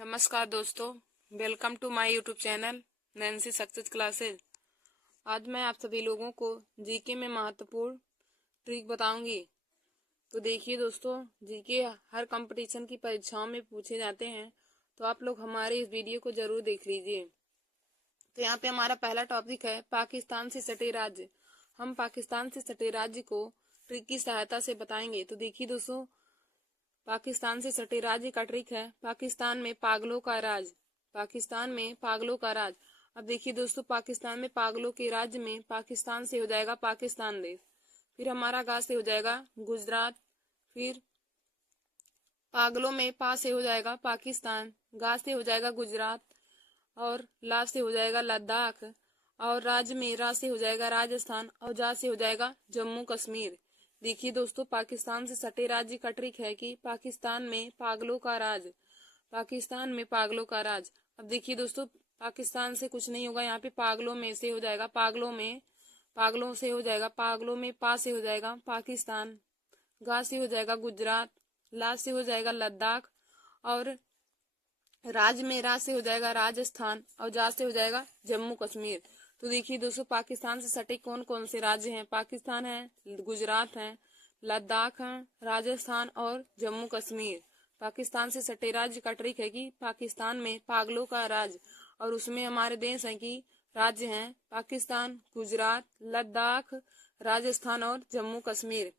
नमस्कार दोस्तों, welcome to my YouTube channel Nancy success classes. आज मैं आप सभी लोगों को जीके में महत्वपूर्ण ट्रिक बताऊंगी। तो देखिए दोस्तों, जीके हर कंपटीशन की परीक्षाओं में पूछे जाते हैं, तो आप लोग हमारे इस वीडियो को जरूर देख लीजिए। तो यहाँ पे हमारा पहला टॉपिक है पाकिस्तान से सटे राज्य। हम पाकिस्तान से सटे राज्य को ट्रिक की सहायता से बताएंगे। तो देखिए दोस्तों, पाकिस्तान से सटे राज्य का ट्रिक है पाकिस्तान में पागलों का राज। पाकिस्तान में पागलों का राज। अब देखिए दोस्तों, पाकिस्तान में पागलों के राज्य में पाकिस्तान से हो जाएगा पाकिस्तान देश, फिर हमारा गा से हो जाएगा गुजरात, फिर पागलों में पा से हो जाएगा पाकिस्तान, गा से हो जाएगा गुजरात, और ला से हो जाएगा लद्दाख, और राज्य में रा से हो जाएगा राजस्थान, और जा से हो जाएगा जम्मू कश्मीर। देखिए दोस्तों, पाकिस्तान से सटे राज्य का ट्रिक है कि पाकिस्तान में पागलों का राज। पाकिस्तान में पागलों का राज। अब देखिए दोस्तों, पाकिस्तान से कुछ नहीं होगा, यहाँ पे पागलों में से हो जाएगा पागलों में, पागलों से हो जाएगा पागलों में, पा से हो जाएगा पाकिस्तान, गा से हो जाएगा गुजरात, ला से हो जाएगा लद्दाख, और राज्य में रा से हो जाएगा राजस्थान, और जा से हो जाएगा जम्मू कश्मीर। तो देखिए दोस्तों, पाकिस्तान से सटे कौन कौन से राज्य हैं? पाकिस्तान है, गुजरात है, लद्दाख है, राजस्थान और जम्मू कश्मीर। पाकिस्तान से सटे राज्य का ट्रिक है कि पाकिस्तान में पागलों का राज, और उसमें हमारे देश हैं कि राज्य हैं पाकिस्तान, गुजरात, लद्दाख, राजस्थान और जम्मू कश्मीर।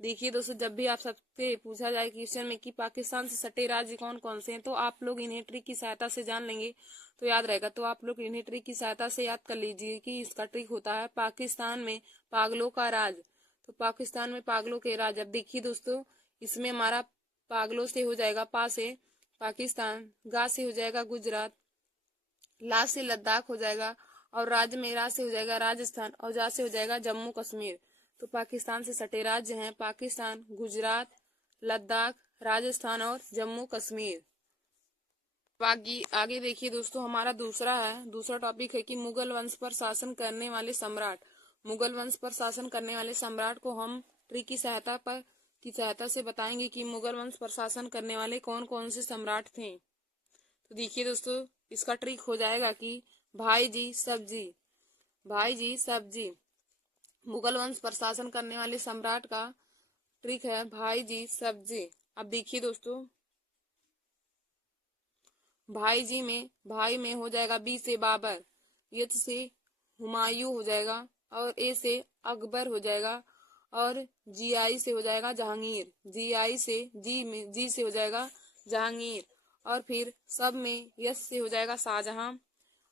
देखिए दोस्तों, जब भी आप सबसे पूछा जाए क्वेश्चन में कि पाकिस्तान से सटे राज्य कौन कौन से हैं, तो आप लोग इन्हें ट्रिक की सहायता से जान लेंगे तो याद रहेगा। तो आप लोग इन्हें ट्रिक की सहायता से याद कर लीजिए कि इसका ट्रिक होता है पाकिस्तान में पागलों का राज। तो पाकिस्तान में पागलों के राज। अब देखिए दोस्तों, इसमें हमारा पागलों से हो जाएगा पा से पाकिस्तान, गा से हो जाएगा गुजरात, ला से लद्दाख हो जाएगा, और राज्य में रा से हो जाएगा राजस्थान, और जा से हो जाएगा जम्मू कश्मीर। तो पाकिस्तान से सटे राज्य हैं पाकिस्तान, गुजरात, लद्दाख, राजस्थान और जम्मू कश्मीर। आगे देखिए दोस्तों, हमारा दूसरा टॉपिक है कि मुगल वंश पर शासन करने वाले सम्राट। मुगल वंश पर शासन करने वाले सम्राट को हम ट्रिक की सहायता से बताएंगे कि मुगल वंश पर शासन करने वाले कौन कौन से सम्राट थे। तो देखिए दोस्तों, इसका ट्रिक हो जाएगा कि भाई जी सब्जी। भाई जी सब्जी मुगल वंश पर शासन करने वाले सम्राट का ट्रिक है भाई जी सब्जी। अब देखिए दोस्तों, भाई में हो जाएगा बी से बाबर, यच से हुमायूं हो जाएगा, और ए से अकबर हो जाएगा, और जी आई से हो जाएगा जहांगीर। जी से हो जाएगा जहांगीर, और फिर सब में यस से हो जाएगा शाहजहां,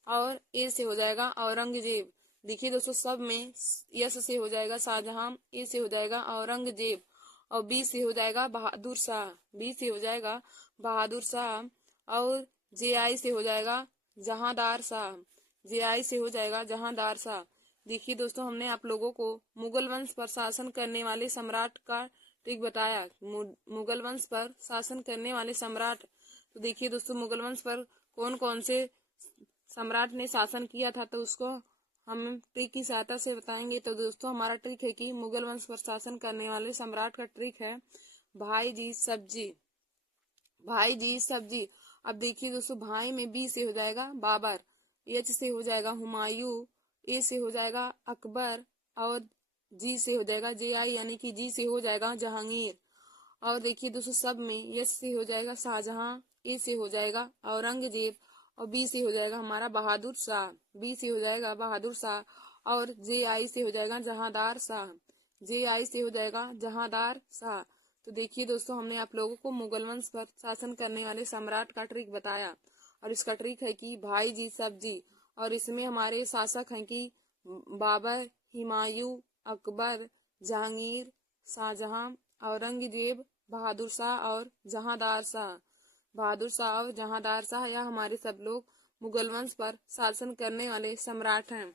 और ए से हो जाएगा औरंगजेब। देखिए दोस्तों, सब में यस से हो जाएगा शाहजहां, ए से हो जाएगा औरंगजेब, और बी से हो जाएगा बहादुर शाह। बी से हो जाएगा बहादुर शाह, और जे आई से हो जाएगा जहांदार शाह। जे आई से हो जाएगा जहांदार शाह। देखिए दोस्तों, हमने आप लोगों को मुगल वंश पर शासन करने वाले सम्राट का ट्रिक बताया। मुगल वंश पर शासन करने वाले सम्राट। तो देखिए दोस्तों, मुगल वंश पर कौन कौन से सम्राट ने शासन किया था, तो उसको हम ट्रिक की सहायता से बताएंगे। तो दोस्तों, हमारा ट्रिक है कि मुगल वंश पर शासन करने वाले सम्राट का ट्रिक है भाई जी सब्जी। भाई जी सब्जी। अब देखिए दोस्तों, भाई में बी से हो जाएगा बाबर, एच से हो जाएगा हुमायूं, ए से हो जाएगा अकबर, और जी से हो जाएगा जे आई यानी कि जी से हो जाएगा जहांगीर, और देखिए दोस्तों, सब में यस से हो जाएगा शाहजहां, ए से हो जाएगा औरंगजेब, और बी से हो जाएगा हमारा बहादुर शाह। बी से हो जाएगा बहादुर शाह, और जे आई से हो जाएगा जहांदार शाह। जे आई से हो जाएगा जहांदार शाह। तो देखिए दोस्तों, हमने आप लोगों को मुगल वंश पर शासन करने वाले सम्राट का ट्रिक बताया, और इसका ट्रिक है कि भाई जी सब्जी, और इसमें हमारे शासक हैं कि बाबर, हुमायूं, अकबर, जहांगीर, शाहजहां, औरंगजेब, बहादुर शाह और जहांदार शाह। बहादुर शाह और जहांदार शाह, या हमारे सब लोग मुगल वंश पर शासन करने वाले सम्राट हैं।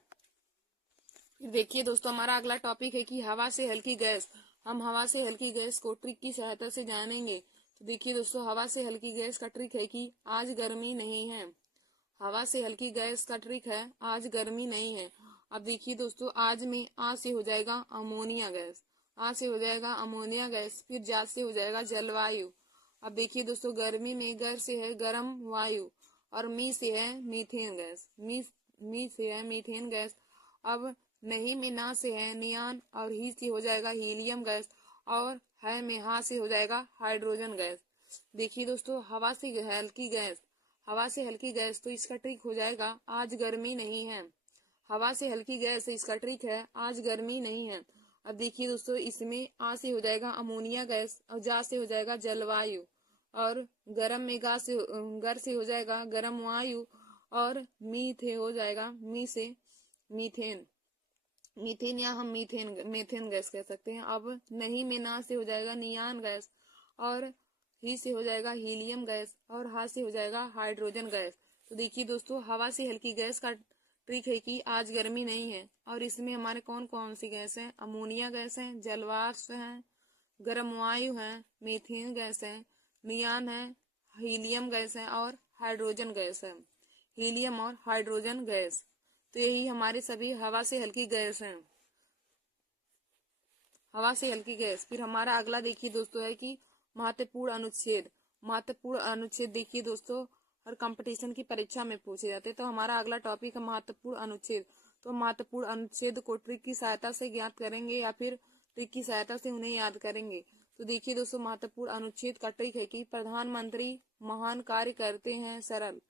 देखिए दोस्तों, हमारा अगला टॉपिक है कि हवा से हल्की गैस। हम हवा से हल्की गैस को ट्रिक की सहायता से जानेंगे। तो देखिए दोस्तों, हवा से हल्की गैस का ट्रिक है कि आज गर्मी नहीं है। हवा से हल्की गैस का ट्रिक है आज गर्मी नहीं है। अब देखिए दोस्तों, आज में आ से हो जाएगा अमोनिया गैस, आ से हो जाएगा अमोनिया गैस, फिर जा से हो जाएगा जलवायु, अब देखिए दोस्तों, गर्मी में गर से है गर्म वायु और मी से है मीथेन गैस। मी से है मीथेन गैस। अब नहीं में ना से है नियान और ही से हो जाएगा हीलियम गैस और है में हा से हो जाएगा हाइड्रोजन गैस। देखिए दोस्तों, हवा से हल्की गैस तो इसका ट्रिक हो जाएगा आज गर्मी नहीं है। हवा से हल्की गैस इसका ट्रिक है आज गर्मी नहीं है। अब देखिए दोस्तों, इसमें आ से हो जाएगा अमोनिया गैस और जा से हो जाएगा जलवायु और गरम में गर से हो जाएगा गरम वायु और मी थे हो जाएगा मी से मीथेन। मीथेन या हम मीथेन गैस कह सकते हैं। अब नहीं में ना से हो जाएगा नियान गैस और ही से हो जाएगा हीलियम गैस और हा से हो जाएगा हाइड्रोजन गैस। तो देखिए दोस्तों, हवा से हल्की गैस का ट्रिक है कि आज गर्मी नहीं है और इसमें हमारे कौन कौन सी गैस है, अमोनिया गैस है, जलवाष्प है, गर्म वायु है, मीथेन गैस है, नियान है, हीलियम गैस है और हाइड्रोजन गैस है। हीलियम और हाइड्रोजन गैस, तो यही हमारे सभी हवा से हल्की गैस हैं। हवा से हल्की गैस। फिर हमारा अगला देखिए दोस्तों है कि महत्वपूर्ण अनुच्छेद। महत्वपूर्ण अनुच्छेद देखिए दोस्तों, हर कंपटीशन की परीक्षा में पूछे जाते हैं। तो हमारा अगला टॉपिक है महत्वपूर्ण अनुच्छेद। तो महत्वपूर्ण अनुच्छेद को ट्रिक की सहायता से ज्ञात करेंगे या फिर ट्रिक की सहायता से उन्हें याद करेंगे। तो देखिए दोस्तों, महत्वपूर्ण अनुच्छेद का ट्रिक है कि प्रधानमंत्री महान कार्य करते हैं सरल।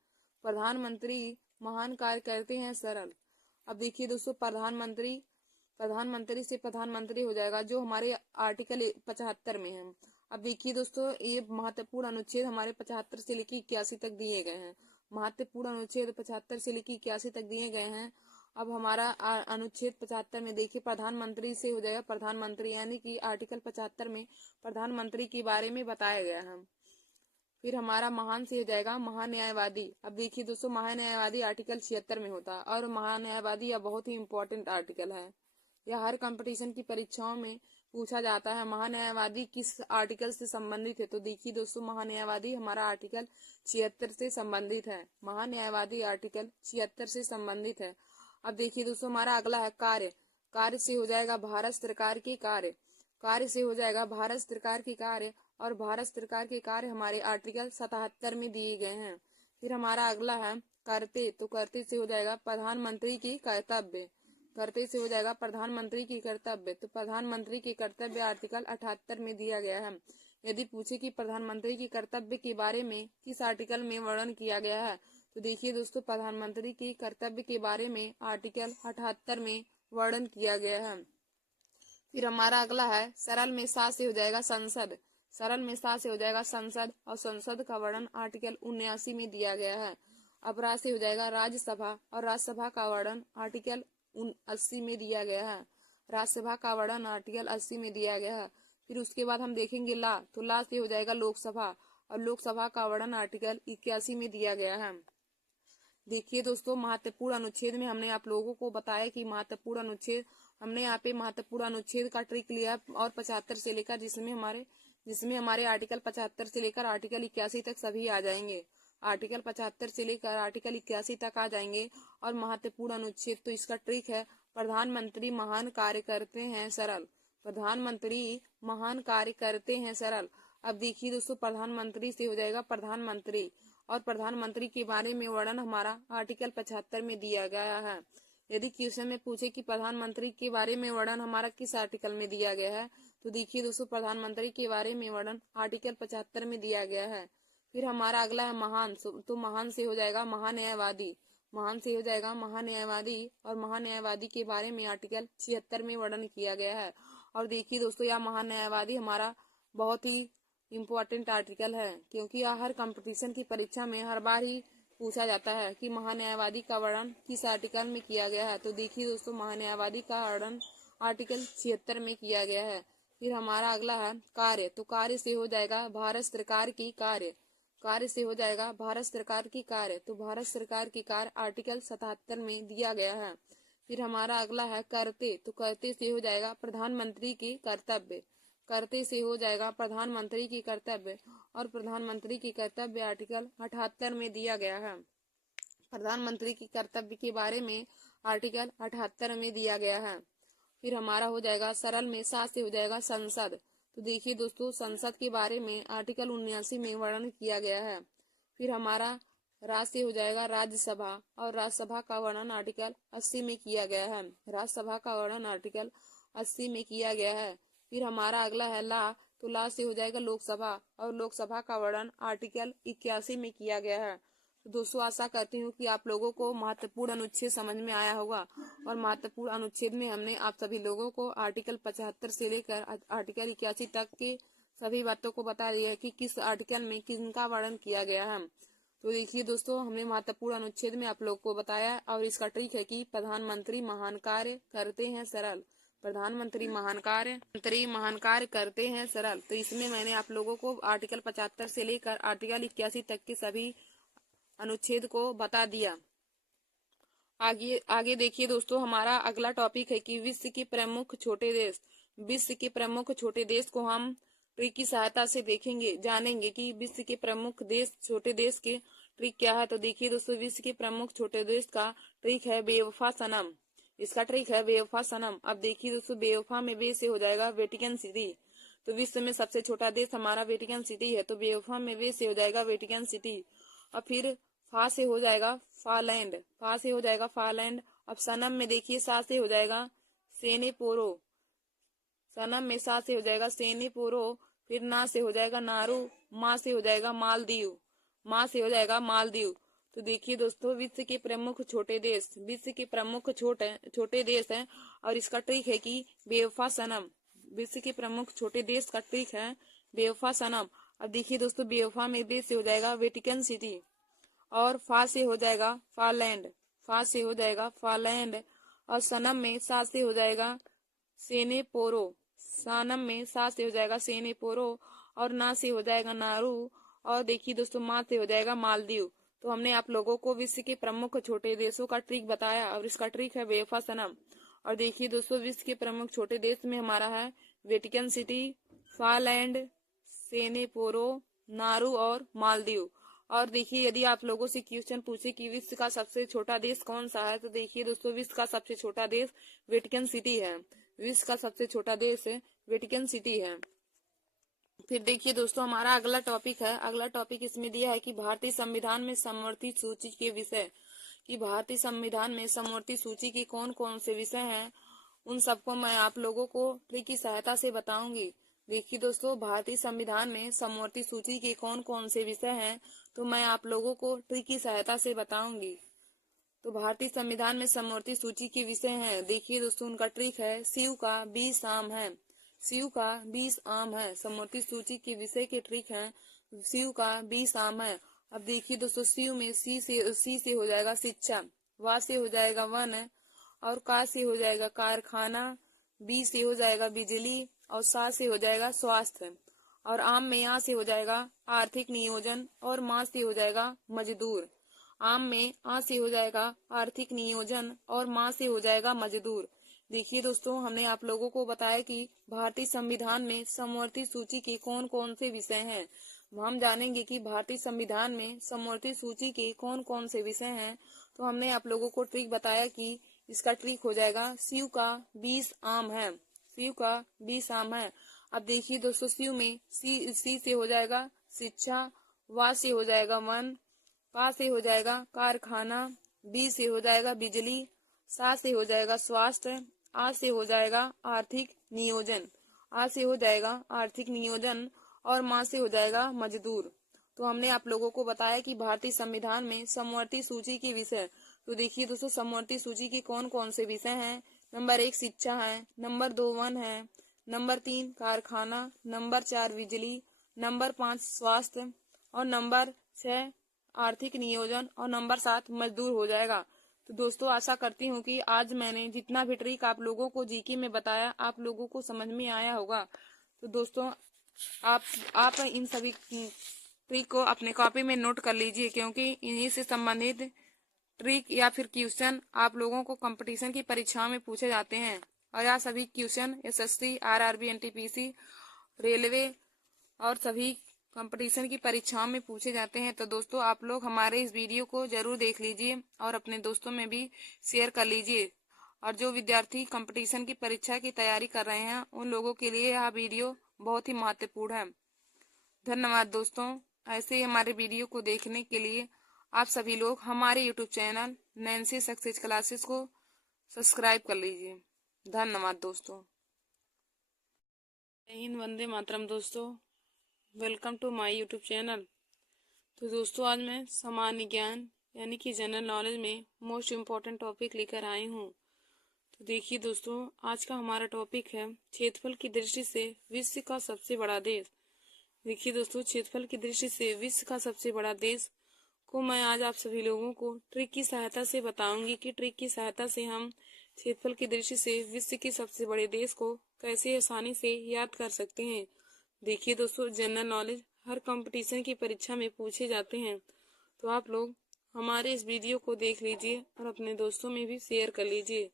प्रधानमंत्री महान कार्य करते हैं सरल। अब देखिए दोस्तों, प्रधानमंत्री से प्रधानमंत्री हो जाएगा जो हमारे आर्टिकल 75 में है। अब देखिए दोस्तों, ये महत्वपूर्ण अनुच्छेद हमारे 75 से लेकर 81 तक दिए गए हैं। महत्वपूर्ण अनुच्छेद 75 से लेकर 81 तक दिए गए हैं। अब हमारा अनुच्छेद 75 में देखिए प्रधानमंत्री से हो जाएगा प्रधानमंत्री, यानी कि आर्टिकल 75 में प्रधानमंत्री के बारे में बताया गया है। फिर हमारा महान से हो जाएगा महान्यायवादी। अब देखिए दोस्तों, महान्यायवादी आर्टिकल 76 में होता है और महान्यायवादी यह बहुत ही इंपॉर्टेंट आर्टिकल है। यह हर कंपटीशन की परीक्षाओं में पूछा जाता है महान्यायवादी किस आर्टिकल से संबंधित है। तो देखिए दोस्तों, महान्यायवादी हमारा आर्टिकल 76 से संबंधित है। महान्यायवादी आर्टिकल 76 से संबंधित है। अब देखिए दोस्तों, हमारा अगला है कार्य। कार्य से हो जाएगा भारत सरकार के कार्य। कार्य से हो जाएगा भारत सरकार के कार्य और भारत सरकार के कार्य हमारे आर्टिकल 77 में दिए गए हैं। फिर हमारा अगला है करते। तो करते से हो जाएगा प्रधानमंत्री की कर्तव्य। करते से हो जाएगा प्रधानमंत्री की कर्तव्य। तो प्रधानमंत्री के कर्तव्य आर्टिकल 78 में दिया गया है। यदि पूछे कि प्रधानमंत्री की कर्तव्य के बारे में किस आर्टिकल में वर्णन किया गया है, तो देखिए दोस्तों, प्रधानमंत्री की कर्तव्य के बारे में आर्टिकल 78 में वर्णन किया गया है। फिर हमारा अगला है सरल में सा से हो जाएगा संसद। सरल में सा से हो जाएगा संसद और संसद का वर्णन आर्टिकल 79 में दिया गया है। अब रा से हो जाएगा राज्यसभा और राज्यसभा का वर्णन आर्टिकल 80 में दिया गया है। राज्यसभा का वर्णन आर्टिकल 80 में दिया गया है। फिर उसके बाद हम देखेंगे ला। तो ला से हो जाएगा लोकसभा और लोकसभा का वर्णन आर्टिकल 81 में दिया गया है। देखिए दोस्तों, महत्वपूर्ण अनुच्छेद में हमने आप लोगों को बताया कि महत्वपूर्ण अनुच्छेद, हमने यहाँ पे महत्वपूर्ण अनुच्छेद का ट्रिक लिया और 75 से लेकर जिसमें हमारे आर्टिकल 75 से लेकर आर्टिकल 81 तक सभी आ जाएंगे। आर्टिकल 75 से लेकर आर्टिकल 81 तक आ जाएंगे। और महत्वपूर्ण अनुच्छेद, तो इसका ट्रिक है प्रधानमंत्री महान कार्य करते हैं सरल। प्रधानमंत्री महान कार्य करते हैं सरल। अब देखिए दोस्तों, प्रधानमंत्री से हो जाएगा प्रधानमंत्री और प्रधानमंत्री के बारे में वर्णन हमारा आर्टिकल 75 में दिया गया है। यदि क्वेश्चन में पूछे कि प्रधानमंत्री के बारे में वर्णन हमारा किस आर्टिकल में दिया गया है, तो देखिए दोस्तों, प्रधानमंत्री के बारे में वर्णन आर्टिकल 75 में दिया गया है। फिर हमारा अगला है महान। तो महान से हो जाएगा महान्यायवादी। महान से हो जाएगा महान्यायवादी और महान्यायवादी के बारे में आर्टिकल 76 में वर्णन किया गया है। और देखिए दोस्तों, यह महान्यायवादी हमारा बहुत ही इम्पोर्टेंट आर्टिकल है, क्योंकि यह हर कंपटीशन की परीक्षा में हर बार ही पूछा जाता है कि महान्यायवादी का वर्णन किस आर्टिकल में किया गया है। तो देखिए दोस्तों, महान्यायवादी का वर्णन आर्टिकल 76 में किया गया है। फिर हमारा अगला है कार्य। तो कार्य से हो जाएगा भारत सरकार की कार्य। कार्य से हो जाएगा भारत सरकार की कार्य। तो भारत सरकार की कार्य आर्टिकल 77 में दिया गया है। फिर हमारा अगला है करते। तो करते से हो जाएगा प्रधानमंत्री की कर्तव्य। करते से हो जाएगा प्रधानमंत्री की कर्तव्य और प्रधानमंत्री की कर्तव्य आर्टिकल 78 में दिया गया है। प्रधानमंत्री की कर्तव्य के बारे में आर्टिकल 78 में दिया गया है। फिर हमारा हो जाएगा सरल में सा से हो जाएगा संसद। तो देखिए दोस्तों, संसद के बारे में आर्टिकल 79 में वर्णन किया गया है। फिर हमारा राज्य हो जाएगा राज्यसभा, और राज्यसभा का वर्णन आर्टिकल 80 में किया गया है। राज्यसभा का वर्णन आर्टिकल 80 में किया गया है। फिर हमारा अगला है ला, तो ला से हो जाएगा लोकसभा, और लोकसभा का वर्णन आर्टिकल 81 में किया गया है। तो दोस्तों, आशा करती हूँ कि आप लोगों को महत्वपूर्ण अनुच्छेद समझ में आया होगा, और महत्वपूर्ण अनुच्छेद में हमने आप सभी लोगों को आर्टिकल 75 से लेकर आर्टिकल 81 तक के सभी बातों को बता दिया है कि किस आर्टिकल में किनका वर्णन किया गया है। तो देखिए दोस्तों, हमने महत्वपूर्ण अनुच्छेद में आप लोग को बताया, और इसका ट्रिक है कि प्रधानमंत्री महान कार्य करते हैं सरल। प्रधानमंत्री महान कार्य करते हैं सरल। तो इसमें मैंने आप लोगों को आर्टिकल 75 से लेकर आर्टिकल 81 तक के सभी अनुच्छेद को बता दिया। आगे देखिए दोस्तों, हमारा अगला टॉपिक है कि विश्व के प्रमुख छोटे देश। विश्व के प्रमुख छोटे देश को हम ट्रिक की सहायता से देखेंगे, जानेंगे कि विश्व के प्रमुख देश छोटे देश के ट्रिक क्या है। तो देखिए दोस्तों, विश्व के प्रमुख छोटे देश का ट्रिक है बेवफा सनम। इसका ट्रिक है बेवफा सनम। अब देखिए दोस्तों, बेवफा में बे से हो जाएगा वेटिकन सिटी। तो विश्व में सबसे छोटा देश हमारा वेटिकन सिटी है, तो बेवफा में वे से हो जाएगा वेटिकन सिटी। और फिर फा से हो जाएगा फालैंड, फा से हो जाएगा फालैंड। अब सनम में देखिए सा से हो जाएगा सेनेपोरो, सनम में सा से हो जाएगा सेनेपोरो। फिर ना से हो जाएगा नारू, माँ से हो जाएगा मालदीव, माँ से हो जाएगा मालदीव। तो देखिए दोस्तों, विश्व के प्रमुख छोटे देश, विश्व के प्रमुख छोटे देश हैं, और इसका ट्रिक है कि बेवफा सनम। विश्व के प्रमुख छोटे देश का ट्रिक है बेवफा सनम। अब देखिए दोस्तों, बेवफा में बे से हो जाएगा वेटिकन सिटी, और फा से हो जाएगा फालैंड, फा से हो जाएगा फालैंड। और सनम में सा से हो जाएगा सेनेपोरो, सनम में सा से हो जाएगा सेनेपोरो। और ना से हो जाएगा नारू। और देखिए दोस्तों, माँ से हो जाएगा मालदीव। तो हमने आप लोगों को विश्व के प्रमुख छोटे देशों का ट्रिक बताया, और इसका ट्रिक है बेवफा सनम। और देखिए दोस्तों, विश्व के प्रमुख छोटे देश में हमारा है वेटिकन सिटी, फालैंड, सेनेपोरो, नारू और मालदीव। और देखिए, यदि आप लोगों से क्वेश्चन पूछे कि विश्व का सबसे छोटा देश कौन सा है, तो देखिए दोस्तों, विश्व का सबसे छोटा देश वेटिकन सिटी है। विश्व का सबसे छोटा देश वेटिकन सिटी है। फिर देखिए दोस्तों, हमारा अगला टॉपिक है। अगला टॉपिक इसमें दिया है कि भारतीय संविधान में समवर्ती सूची के विषय, कि भारतीय संविधान में समवर्ती सूची के कौन कौन से विषय हैं, उन सबको मैं आप लोगों को ट्रिक की सहायता से बताऊंगी। देखिए दोस्तों, भारतीय संविधान में समवर्ती सूची के कौन कौन से विषय हैं, तो मैं आप लोगों को ट्रिक की सहायता से बताऊंगी। तो भारतीय संविधान में समवर्ती सूची के विषय हैं। देखिए दोस्तों, उनका ट्रिक है शिव का 20 आम है, शिव का 20 आम है। समवर्ती सूची के विषय के ट्रिक है शिव का 20 आम है। अब देखिए दोस्तों, शिव में सी से हो जाएगा शिक्षा, वा से हो जाएगा वन, और का से हो जाएगा कारखाना, बी से हो जाएगा बिजली, और सा से हो जाएगा स्वास्थ्य। और आम में यहाँ से हो जाएगा आर्थिक नियोजन, और माँ से हो जाएगा मजदूर। आम में आ से हो जाएगा आर्थिक नियोजन, और माँ से हो जाएगा मजदूर। देखिए दोस्तों, हमने आप लोगों को बताया कि भारतीय संविधान में समवर्ती सूची के कौन कौन से विषय हैं। हम जानेंगे कि भारतीय संविधान में समवर्ती सूची के कौन कौन से विषय हैं। तो हमने आप लोगों को ट्रिक बताया कि इसका ट्रिक हो जाएगा शिव का 20 आम है, शिव का 20 आम है। अब देखिए दोस्तों, शिव में सी से हो जाएगा शिक्षा, वा से हो जाएगा वन, का से हो जाएगा कारखाना, बी से हो जाएगा बिजली, सा से हो जाएगा स्वास्थ्य, आ से हो जाएगा आर्थिक नियोजन, आ से हो जाएगा आर्थिक नियोजन, और माँ से हो जाएगा मजदूर। तो हमने आप लोगों को बताया कि भारतीय संविधान में समवर्ती सूची के विषय। तो देखिए दोस्तों, समवर्ती सूची के कौन कौन से विषय हैं। नंबर 1 शिक्षा है, नंबर 2 वन है, नंबर 3 कारखाना, नंबर 4 बिजली, नंबर 5 स्वास्थ्य, और नंबर 6 आर्थिक नियोजन, और नंबर 7 मजदूर हो जाएगा। तो दोस्तों, आशा करती हूँ कि आज मैंने जितना भी ट्रिक आप लोगों को जीके में बताया, आप लोगों को समझ में आया होगा। तो दोस्तों, आप इन सभी ट्रिक को अपने कॉपी में नोट कर लीजिए, क्योंकि इन्हीं से संबंधित ट्रिक या फिर क्वेश्चन आप लोगों को कंपटीशन की परीक्षाओं में पूछे जाते हैं। और यह सभी question SSC, RRB, NTPC, railway और सभी कंपटीशन की परीक्षाओं में पूछे जाते हैं। तो दोस्तों, आप लोग हमारे इस वीडियो को जरूर देख लीजिए, और अपने दोस्तों में भी शेयर कर लीजिए। और जो विद्यार्थी कंपटीशन की परीक्षा की तैयारी कर रहे हैं, उन लोगों के लिए यह वीडियो बहुत ही महत्वपूर्ण है। धन्यवाद दोस्तों। ऐसे ही हमारे वीडियो को देखने के लिए आप सभी लोग हमारे YouTube channel Nancy success classes को सब्सक्राइब कर लीजिए। धन्यवाद दोस्तों। जय हिंद, वंदे मातरम दोस्तों। Welcome to my YouTube channel. तो दोस्तों आज मैं सामान्य ज्ञान यानी कि जनरल नॉलेज में मोस्ट इम्पोर्टेंट टॉपिक लेकर आई हूँ। तो देखिए दोस्तों, आज का हमारा टॉपिक है क्षेत्रफल की दृष्टि से विश्व का सबसे बड़ा देश। देखिए दोस्तों, क्षेत्रफल की दृष्टि से विश्व का सबसे बड़ा देश को मैं आज आप सभी लोगों को ट्रिक की सहायता से बताऊंगी कि ट्रिक की सहायता से हम क्षेत्रफल की दृष्टि से विश्व के सबसे बड़े देश को कैसे आसानी से याद कर सकते हैं। देखिए दोस्तों, जनरल नॉलेज हर कंपटीशन की परीक्षा में पूछे जाते हैं, तो आप लोग हमारे इस वीडियो को देख लीजिए और अपने दोस्तों में भी शेयर कर लीजिए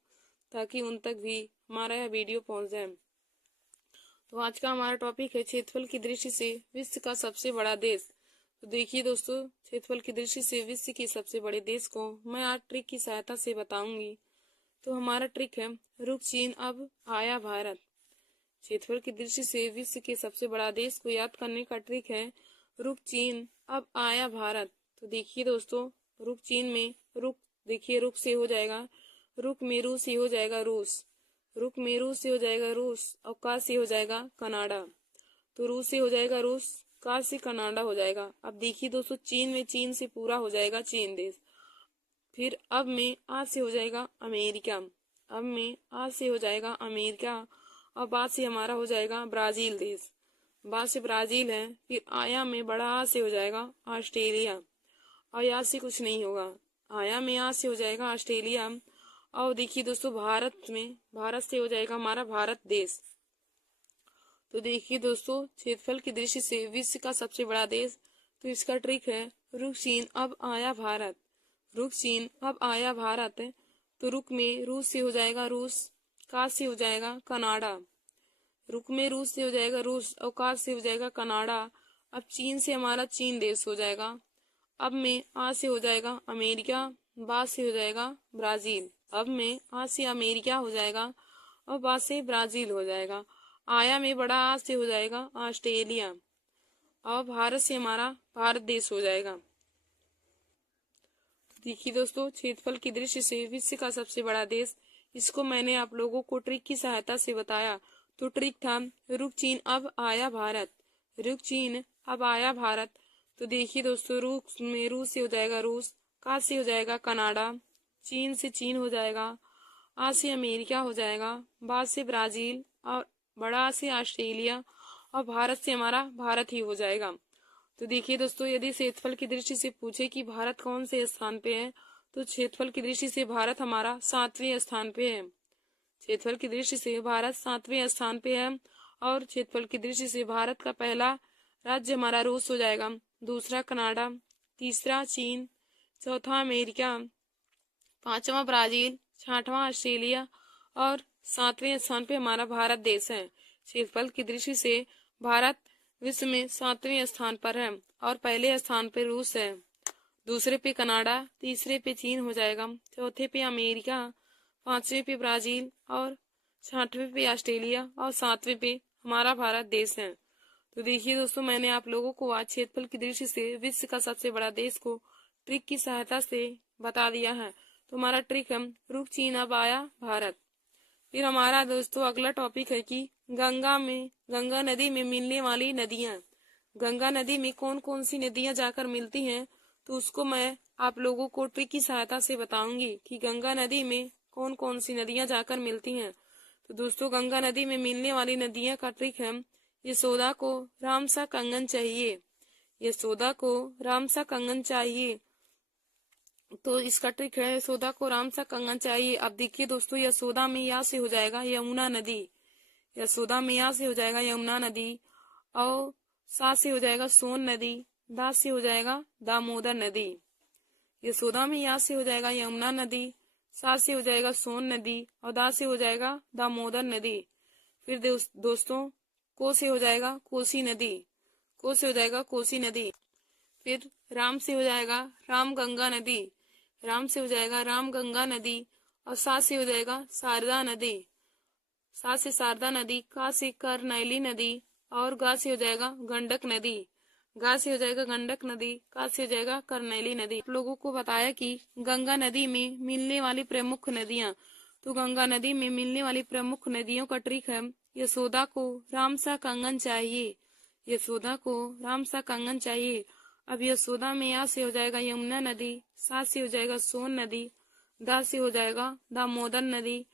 ताकि उन तक भी हमारा यह वीडियो पहुंच जाए। तो आज का हमारा टॉपिक है क्षेत्रफल की दृष्टि से विश्व का सबसे बड़ा देश। तो देखिए दोस्तों, क्षेत्रफल की दृष्टि से विश्व के सबसे बड़े देश को मैं आज ट्रिक की सहायता से बताऊंगी। तो हमारा ट्रिक है रुक चीन अब आया भारत। क्षेत्रफल की दृष्टि से विश्व के सबसे बड़ा देश को याद करने का ट्रिक है रुक चीन अब आया भारत। तो देखिए दोस्तों, रुक चीन में रुक, देखिए रुक से हो जाएगा, रुक में रू से हो जाएगा रूस, रुक में रू से हो जाएगा रूस और का से हो जाएगा कनाडा। तो रूस से हो जाएगा रूस, का से कनाडा हो जाएगा। अब देखिए दोस्तों, चीन में चीन से पूरा हो जाएगा चीन देश। फिर अब में आ से हो जाएगा अमेरिका, अब में आ से हो जाएगा अमेरिका और बाद से हमारा हो जाएगा ब्राजील देश, बाद से ब्राजील है। फिर आया में बड़ा आ से हो जाएगा ऑस्ट्रेलिया और यहाँ से कुछ नहीं होगा, आया में आ से हो जाएगा ऑस्ट्रेलिया। और देखिए दोस्तों, भारत में भारत से हो जाएगा हमारा भारत देश। तो देखिए दोस्तों, क्षेत्रफल की दृष्टि से विश्व का सबसे बड़ा देश, तो इसका ट्रिक है रुक चीन अब आया भारत। रुक चीन अब आया भारत है। तो रुक में रूस से हो जाएगा रूस, का से हो जाएगा कनाडा, रुक में रूस से हो जाएगा रूस और का से हो जाएगा कनाडा। अब चीन से हमारा चीन देश हो जाएगा। अब में आ से हो जाएगा अमेरिका, बाद से हो जाएगा ब्राजील, अब में आ से अमेरिका हो जाएगा और बाद से ब्राजील हो जाएगा। आया में बड़ा आ से हो जाएगा ऑस्ट्रेलिया और भारत से हमारा भारत देश हो जाएगा। देखिए दोस्तों, क्षेत्रफल की दृष्टि से विश्व का सबसे बड़ा देश, इसको मैंने आप लोगों को ट्रिक की सहायता से बताया। तो ट्रिक था रुक चीन अब आया भारत, रुक चीन अब आया भारत। तो देखिए दोस्तों, रुक में रूस से हो जाएगा रूस, का से हो जाएगा कनाडा, चीन से चीन हो जाएगा, आ से अमेरिका हो जाएगा, बाद से ब्राजील और बड़ा से ऑस्ट्रेलिया और भारत से हमारा भारत ही हो जाएगा। तो देखिए दोस्तों, यदि क्षेत्रफल की दृष्टि से पूछे कि भारत कौन से स्थान पे है, तो क्षेत्रफल की दृष्टि से भारत हमारा 7वें स्थान पे है। क्षेत्रफल की दृष्टि से भारत 7वें स्थान पे है। और क्षेत्रफल की दृष्टि से भारत का पहला राज्य हमारा रूस हो जाएगा, दूसरा कनाडा, तीसरा चीन, चौथा अमेरिका, पांचवा ब्राजील, छठवां ऑस्ट्रेलिया और 7वें स्थान पे हमारा भारत देश है। क्षेत्रफल की दृष्टि से भारत विश्व में 7वें स्थान पर है और पहले स्थान पे रूस है, दूसरे पे कनाडा, तीसरे पे चीन हो जाएगा, चौथे पे अमेरिका, पांचवें पे ब्राजील और छठवें पे ऑस्ट्रेलिया और 7वें पे हमारा भारत देश है। तो देखिए दोस्तों, मैंने आप लोगों को आज क्षेत्रफल की दृष्टि से विश्व का सबसे बड़ा देश को ट्रिक की सहायता से बता दिया है। तो हमारा ट्रिक है रुक चीन अब आया भारत। फिर हमारा दोस्तों अगला टॉपिक है कि गंगा नदी में मिलने वाली नदियां, गंगा नदी में कौन कौन सी नदियां जाकर मिलती हैं, तो उसको मैं आप लोगों को ट्रिक की सहायता से बताऊंगी कि गंगा नदी में कौन कौन सी नदियां जाकर मिलती हैं। तो दोस्तों, गंगा नदी में मिलने वाली नदियां का ट्रिक है यशोदा को राम सा कंगन चाहिए, यशोदा को राम सा कंगन चाहिए। तो इसका ट्रिक है यशोदा को राम सा कंगन चाहिए। अब देखिए दोस्तों, यशोदा में या से हो जाएगा यमुना नदी, यशोदा में या से हो जाएगा यमुना नदी और सा से हो जाएगा सोन नदी, दा से हो जाएगा दामोदर नदी। यशोदा में या से हो जाएगा यमुना नदी, सा से हो जाएगा सोन नदी और दा से हो जाएगा दामोदर नदी। फिर दोस्तों, को से हो जाएगा कोसी नदी, को से हो जाएगा कोसी नदी। फिर राम से हो जाएगा राम गंगा नदी, राम से हो जाएगा राम गंगा नदी और सा से हो जाएगा शारदा नदी, सा से शारदा नदी, का से करनैली नदी और गा से हो जाएगा गंडक नदी, गा से हो जाएगा गंडक नदी, का से हो जाएगा करनैली नदी। आप लोगों को बताया कि गंगा नदी में मिलने वाली प्रमुख नदियां, तो गंगा नदी में मिलने वाली प्रमुख नदियों का ट्रिक है, यशोदा को राम सा कंगन चाहिए, यशोदा को राम सा कंगन चाहिए। अब यशोदा में या से हो जाएगा यमुना नदी, सा से हो जाएगा सोन नदी, दा से हो जाएगा दामोदर नदी,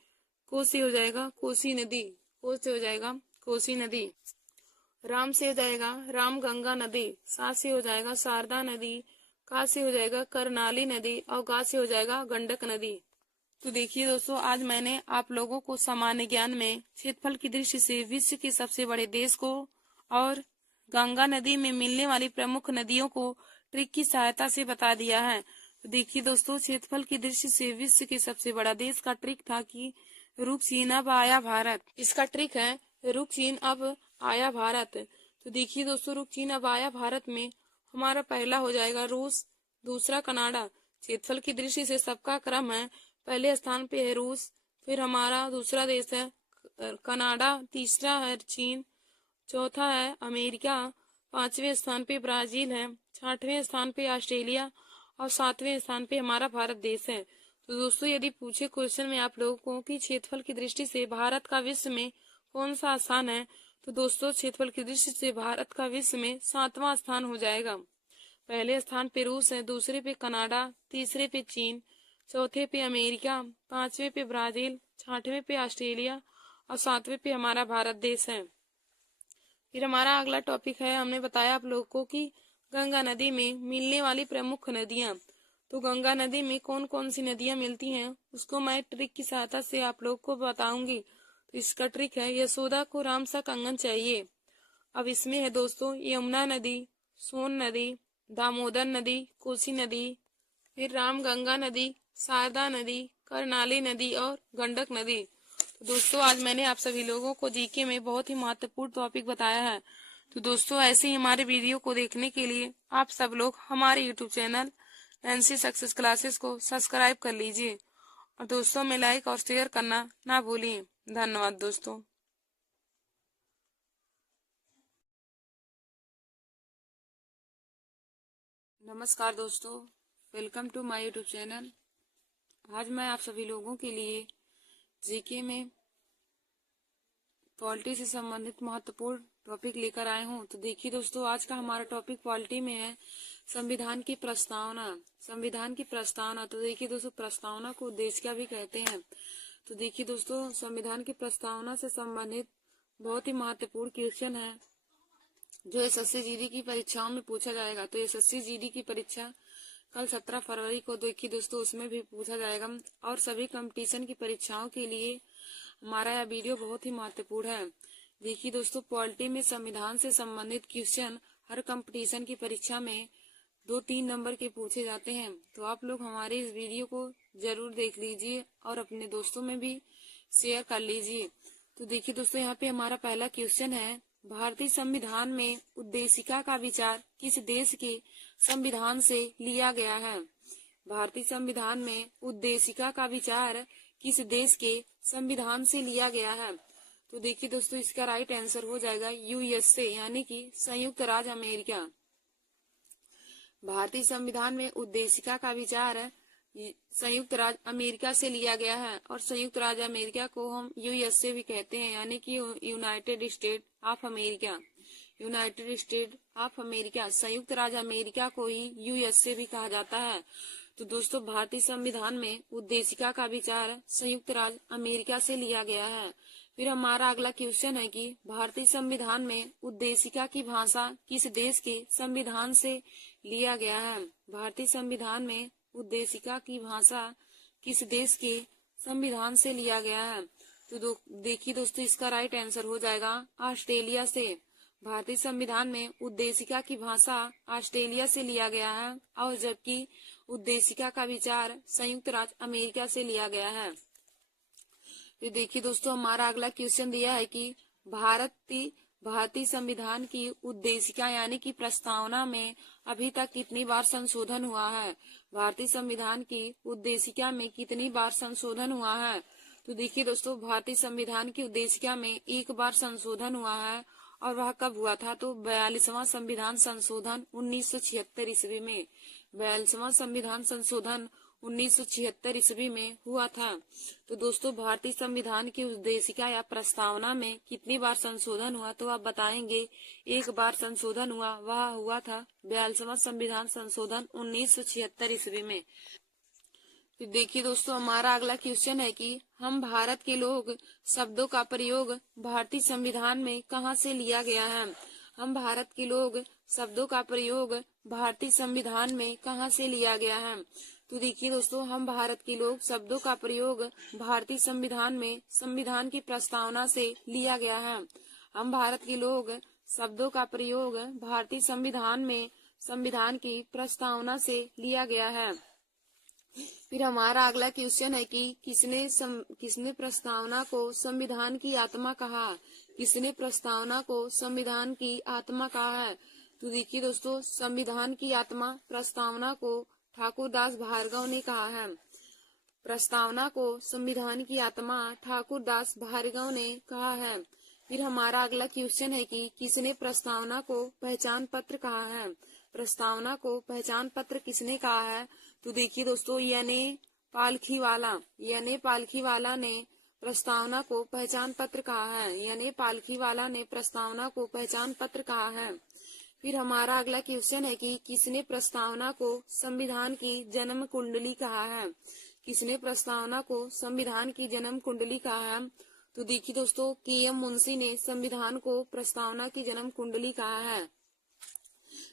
को से हो जाएगा कोसी नदी, को से हो जाएगा कोसी नदी। राम से हो जाएगा राम गंगा नदी, सा से हो जाएगा शारदा नदी, का से हो जाएगा करनाली नदी और गा से हो जाएगा गंडक नदी। तो देखिए दोस्तों, आज मैंने आप लोगों को सामान्य ज्ञान में क्षेत्रफल की दृष्टि से विश्व के सबसे बड़े देश को और गंगा नदी में मिलने वाली प्रमुख नदियों को ट्रिक की सहायता से बता दिया है। तो देखिए दोस्तों, क्षेत्रफल की दृष्टि से विश्व के सबसे बड़ा देश का ट्रिक था कि रुक चीन अब आया भारत। इसका ट्रिक है रुक चीन अब आया भारत। तो देखिए दोस्तों, रुक चीन अब आया भारत में हमारा पहला हो जाएगा रूस, दूसरा कनाडा। क्षेत्रफल की दृष्टि से सबका क्रम है, पहले स्थान पे है रूस, फिर हमारा दूसरा देश है कनाडा, तीसरा है चीन, चौथा है अमेरिका, पांचवें स्थान पे ब्राजील है, छठवें स्थान पे ऑस्ट्रेलिया और सातवें स्थान पे हमारा भारत देश है। तो दोस्तों, यदि पूछे क्वेश्चन में आप लोगों को कि क्षेत्रफल की दृष्टि से भारत का विश्व में कौन सा स्थान है, तो दोस्तों क्षेत्रफल की दृष्टि से भारत का विश्व में 7वां स्थान हो जाएगा। पहले स्थान पे रूस है, दूसरे पे कनाडा, तीसरे पे चीन, चौथे पे अमेरिका, पांचवें पे ब्राजील, छठवें पे ऑस्ट्रेलिया और सातवें पे हमारा भारत देश है। फिर हमारा अगला टॉपिक है, हमने बताया आप लोगों को कि गंगा नदी में मिलने वाली प्रमुख नदियां। तो गंगा नदी में कौन कौन सी नदियां मिलती हैं उसको मैं ट्रिक की सहायता से आप लोगों को बताऊंगी। तो इसका ट्रिक है यशोदा को राम सा कंगन चाहिए। अब इसमें है दोस्तों यमुना नदी, सोन नदी, दामोदर नदी, कोसी नदी, फिर राम गंगा नदी, शारदा नदी, करनाली नदी और गंडक नदी। तो दोस्तों, आज मैंने आप सभी लोगों को जीके में बहुत ही महत्वपूर्ण टॉपिक बताया है। तो दोस्तों, ऐसे ही हमारे वीडियो को देखने के लिए आप सब लोग हमारे YouTube channel Nancy success classes को सब्सक्राइब कर लीजिए और दोस्तों में लाइक और शेयर करना ना भूलिए। धन्यवाद दोस्तों। नमस्कार दोस्तों, welcome to my YouTube channel. आज मैं आप सभी लोगों के लिए जीके में पॉलिटी से संबंधित महत्वपूर्ण टॉपिक लेकर आए हूँ। तो देखिए दोस्तों, आज का हमारा टॉपिक पॉलिटी में है संविधान की प्रस्तावना। संविधान की प्रस्तावना, तो देखिए दोस्तों, प्रस्तावना को उद्देशिका भी कहते हैं। तो देखिए दोस्तों, संविधान की प्रस्तावना से संबंधित बहुत ही महत्वपूर्ण क्वेश्चन है जो एसएससी जीडी की परीक्षाओं में पूछा जाएगा। तो एसएससी जीडी की परीक्षा कल 17 फरवरी को देखिए दोस्तों उसमें भी पूछा जाएगा और सभी कंपटीशन की परीक्षाओं के लिए हमारा यह वीडियो बहुत ही महत्वपूर्ण है। देखिए दोस्तों, पॉलिटी में संविधान से संबंधित क्वेश्चन हर कंपटीशन की परीक्षा में 2-3 नंबर के पूछे जाते हैं। तो आप लोग हमारे इस वीडियो को जरूर देख लीजिए और अपने दोस्तों में भी शेयर कर लीजिए। तो देखिए दोस्तों, यहाँ पे हमारा पहला क्वेश्चन है, भारतीय संविधान में उद्देशिका का विचार किस देश के संविधान से लिया गया है? भारतीय संविधान में उद्देशिका का विचार किस देश के संविधान से लिया गया है? तो देखिए दोस्तों, इसका राइट आंसर हो जाएगा यूएसए यानी कि संयुक्त राज्य अमेरिका। भारतीय संविधान में उद्देशिका का विचार संयुक्त राज्य अमेरिका से लिया गया है और संयुक्त राज्य अमेरिका को हम यूएसए भी कहते हैं यानी कि United state of America. United state of America, संयुक्त राज्य अमेरिका को ही यूएसए भी कहा जाता है। तो दोस्तों, भारतीय संविधान में उद्देशिका का विचार संयुक्त राज्य अमेरिका से लिया गया है। फिर हमारा अगला क्वेश्चन है कि भारतीय संविधान में उद्देशिका की भाषा किस देश के संविधान से लिया गया है? भारतीय संविधान में उद्देशिका की भाषा किस देश के संविधान से लिया गया है? तो देखिए दोस्तों, इसका राइट आंसर हो जाएगा ऑस्ट्रेलिया से। भारतीय संविधान में उद्देशिका की भाषा ऑस्ट्रेलिया से लिया गया है और जबकि उद्देशिका का विचार संयुक्त राज्य अमेरिका से लिया गया है। तो देखिए दोस्तों, हमारा अगला क्वेश्चन दिया है कि भारतीय संविधान की उद्देशिका यानी कि प्रस्तावना में अभी तक कितनी बार संशोधन हुआ है? भारतीय संविधान की उद्देशिका में कितनी बार संशोधन हुआ है? तो देखिए दोस्तों, भारतीय संविधान की उद्देशिका में एक बार संशोधन हुआ है और वह कब हुआ था? तो 42वां संविधान संशोधन 1976 ईस्वी में। 42वां संविधान संशोधन 1976 ईस्वी में हुआ था। तो दोस्तों, भारतीय संविधान की उद्देशिका या प्रस्तावना में कितनी बार संशोधन हुआ? तो आप बताएंगे एक बार संशोधन हुआ, वह हुआ था 42वां संविधान संशोधन 1976 ईस्वी में। तो देखिए दोस्तों, हमारा अगला क्वेश्चन है कि हम भारत के लोग शब्दों का प्रयोग भारतीय संविधान में कहाँ से लिया गया है? हम भारत के लोग शब्दों का प्रयोग भारतीय संविधान में कहाँ से लिया गया है? तो देखिए दोस्तों, हम भारत के लोग शब्दों का प्रयोग भारतीय संविधान में संविधान की प्रस्तावना से लिया गया है। हम भारत के लोग शब्दों का प्रयोग भारतीय संविधान में संविधान की प्रस्तावना से लिया गया है। फिर हमारा अगला क्वेश्चन है कि किसने प्रस्तावना को संविधान की आत्मा कहा? किसने प्रस्तावना को संविधान की आत्मा कहा है? तो देखिए दोस्तों, संविधान की आत्मा प्रस्तावना को ठाकुर दास भार्गव ने कहा है। प्रस्तावना को संविधान की आत्मा ठाकुर दास भार्गव ने कहा है। फिर हमारा अगला क्वेश्चन है कि किसने प्रस्तावना को पहचान पत्र कहा है? प्रस्तावना को पहचान पत्र किसने कहा है? तो देखिए दोस्तों, यानी पालखीवाला ने प्रस्तावना को पहचान पत्र कहा है। यानी पालखीवाला ने प्रस्तावना को पहचान पत्र कहा है। फिर हमारा अगला क्वेश्चन है कि किसने प्रस्तावना को संविधान की जन्म कुंडली कहा है? किसने प्रस्तावना को संविधान की जन्म कुंडली कहा है? तो देखिए दोस्तों, के.एम. मुंशी ने संविधान को प्रस्तावना की जन्म कुंडली कहा है।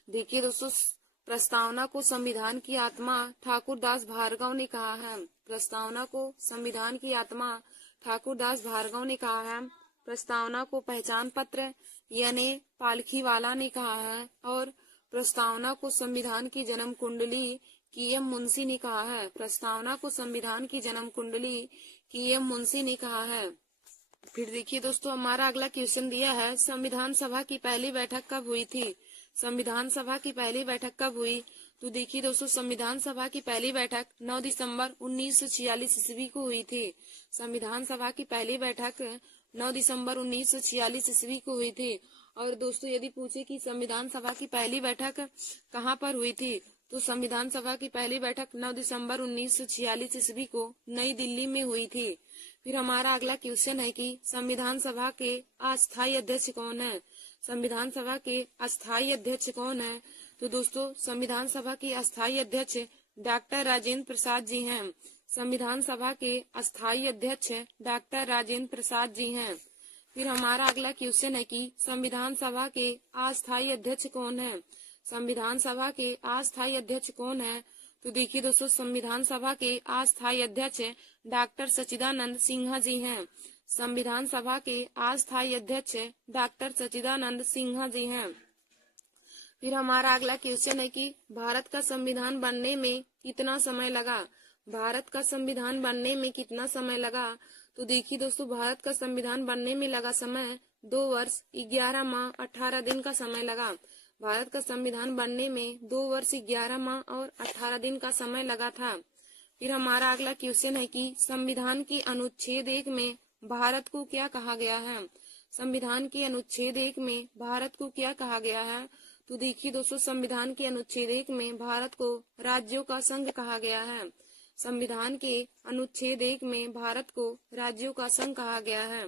देखिए दोस्तों, प्रस्तावना को संविधान की आत्मा ठाकुर दास भार्गव ने कहा है। प्रस्तावना को संविधान की आत्मा ठाकुर दास भार्गव ने कहा है। प्रस्तावना को पहचान पत्र यानी पालखीवाला ने कहा है और प्रस्तावना को संविधान की जन्म कुंडली के.एम. मुंशी ने कहा है। प्रस्तावना को संविधान की जन्म कुंडली के.एम. मुंशी ने कहा है। फिर देखिए दोस्तों, हमारा अगला क्वेश्चन दिया है संविधान सभा की पहली बैठक कब हुई थी? संविधान सभा की पहली बैठक कब हुई? तो देखिए दोस्तों, संविधान सभा की पहली बैठक 9 दिसंबर 1946 ईस्वी को हुई थी। संविधान सभा की पहली बैठक 9 दिसंबर 1946 ईस्वी को हुई थी। और दोस्तों, यदि पूछे कि संविधान सभा की पहली बैठक कहाँ पर हुई थी, तो संविधान सभा की पहली बैठक 9 दिसंबर 1946 ईस्वी को नई दिल्ली में हुई थी। फिर हमारा अगला क्वेश्चन है कि संविधान सभा के अस्थायी अध्यक्ष कौन है? संविधान सभा के अस्थायी अध्यक्ष कौन है? तो दोस्तों, संविधान सभा के अस्थायी अध्यक्ष डॉक्टर राजेंद्र प्रसाद जी हैं। संविधान सभा के अस्थायी अध्यक्ष डॉक्टर राजेंद्र प्रसाद जी हैं। फिर हमारा अगला क्वेश्चन है कि संविधान सभा के अस्थायी अध्यक्ष कौन है? संविधान सभा के अस्थायी अध्यक्ष कौन है? तो देखिए दोस्तों, संविधान सभा के अस्थायी अध्यक्ष डॉक्टर सच्चिदानंद सिन्हा जी हैं। संविधान सभा के अस्थायी अध्यक्ष डॉक्टर सच्चिदानंद सिन्हा जी हैं। फिर हमारा अगला क्वेश्चन है कि भारत का संविधान बनने में कितना समय लगा? भारत का संविधान बनने में कितना समय लगा? तो देखिए दोस्तों, भारत का संविधान बनने में लगा समय 2 वर्ष 11 माह 18 दिन का समय लगा। भारत का संविधान बनने में 2 वर्ष 11 माह और 18 दिन का समय लगा था। फिर हमारा अगला क्वेश्चन है कि संविधान के अनुच्छेद 1 में भारत को क्या कहा गया है? संविधान के अनुच्छेद 1 में भारत को क्या कहा गया है? तो देखिए दोस्तों, संविधान के अनुच्छेद 1 में भारत को राज्यों का संघ कहा गया है। संविधान के अनुच्छेद 1 में भारत को राज्यों का संघ कहा गया है।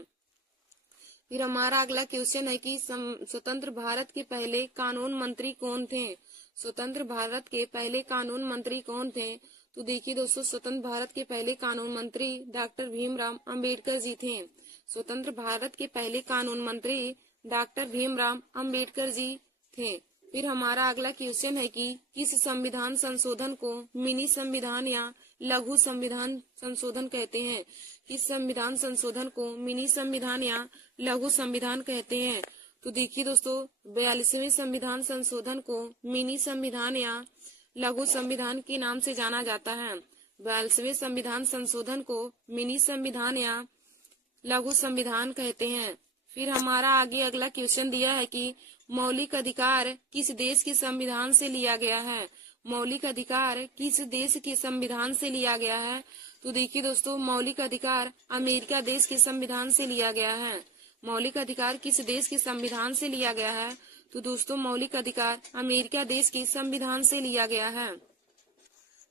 फिर हमारा अगला क्वेश्चन है कि स्वतंत्र भारत के पहले कानून मंत्री कौन थे? स्वतंत्र भारत के पहले कानून मंत्री कौन थे? तो देखिए दोस्तों, स्वतंत्र भारत के पहले कानून मंत्री डॉक्टर भीमराव अंबेडकर जी थे। स्वतंत्र भारत के पहले कानून मंत्री डॉक्टर भीमराव अंबेडकर जी थे। फिर हमारा अगला क्वेश्चन है कि किस संविधान संशोधन को मिनी संविधान या लघु संविधान संशोधन कहते हैं? किस संविधान संशोधन को मिनी संविधान या लघु संविधान कहते हैं? तो देखिए दोस्तों, 42वें संविधान संशोधन को मिनी संविधान या लघु संविधान के नाम से जाना जाता है। 42वें संविधान संशोधन को मिनी संविधान या लघु संविधान कहते हैं। फिर हमारा आगे अगला क्वेश्चन दिया है कि मौलिक अधिकार किस देश के संविधान से लिया गया है? मौलिक अधिकार किस देश के संविधान से लिया गया है? तो देखिए दोस्तों, मौलिक अधिकार अमेरिका देश के संविधान से लिया गया है। मौलिक अधिकार किस देश के संविधान से लिया गया है? तो दोस्तों मौलिक अधिकार अमेरिका देश के संविधान से लिया गया है।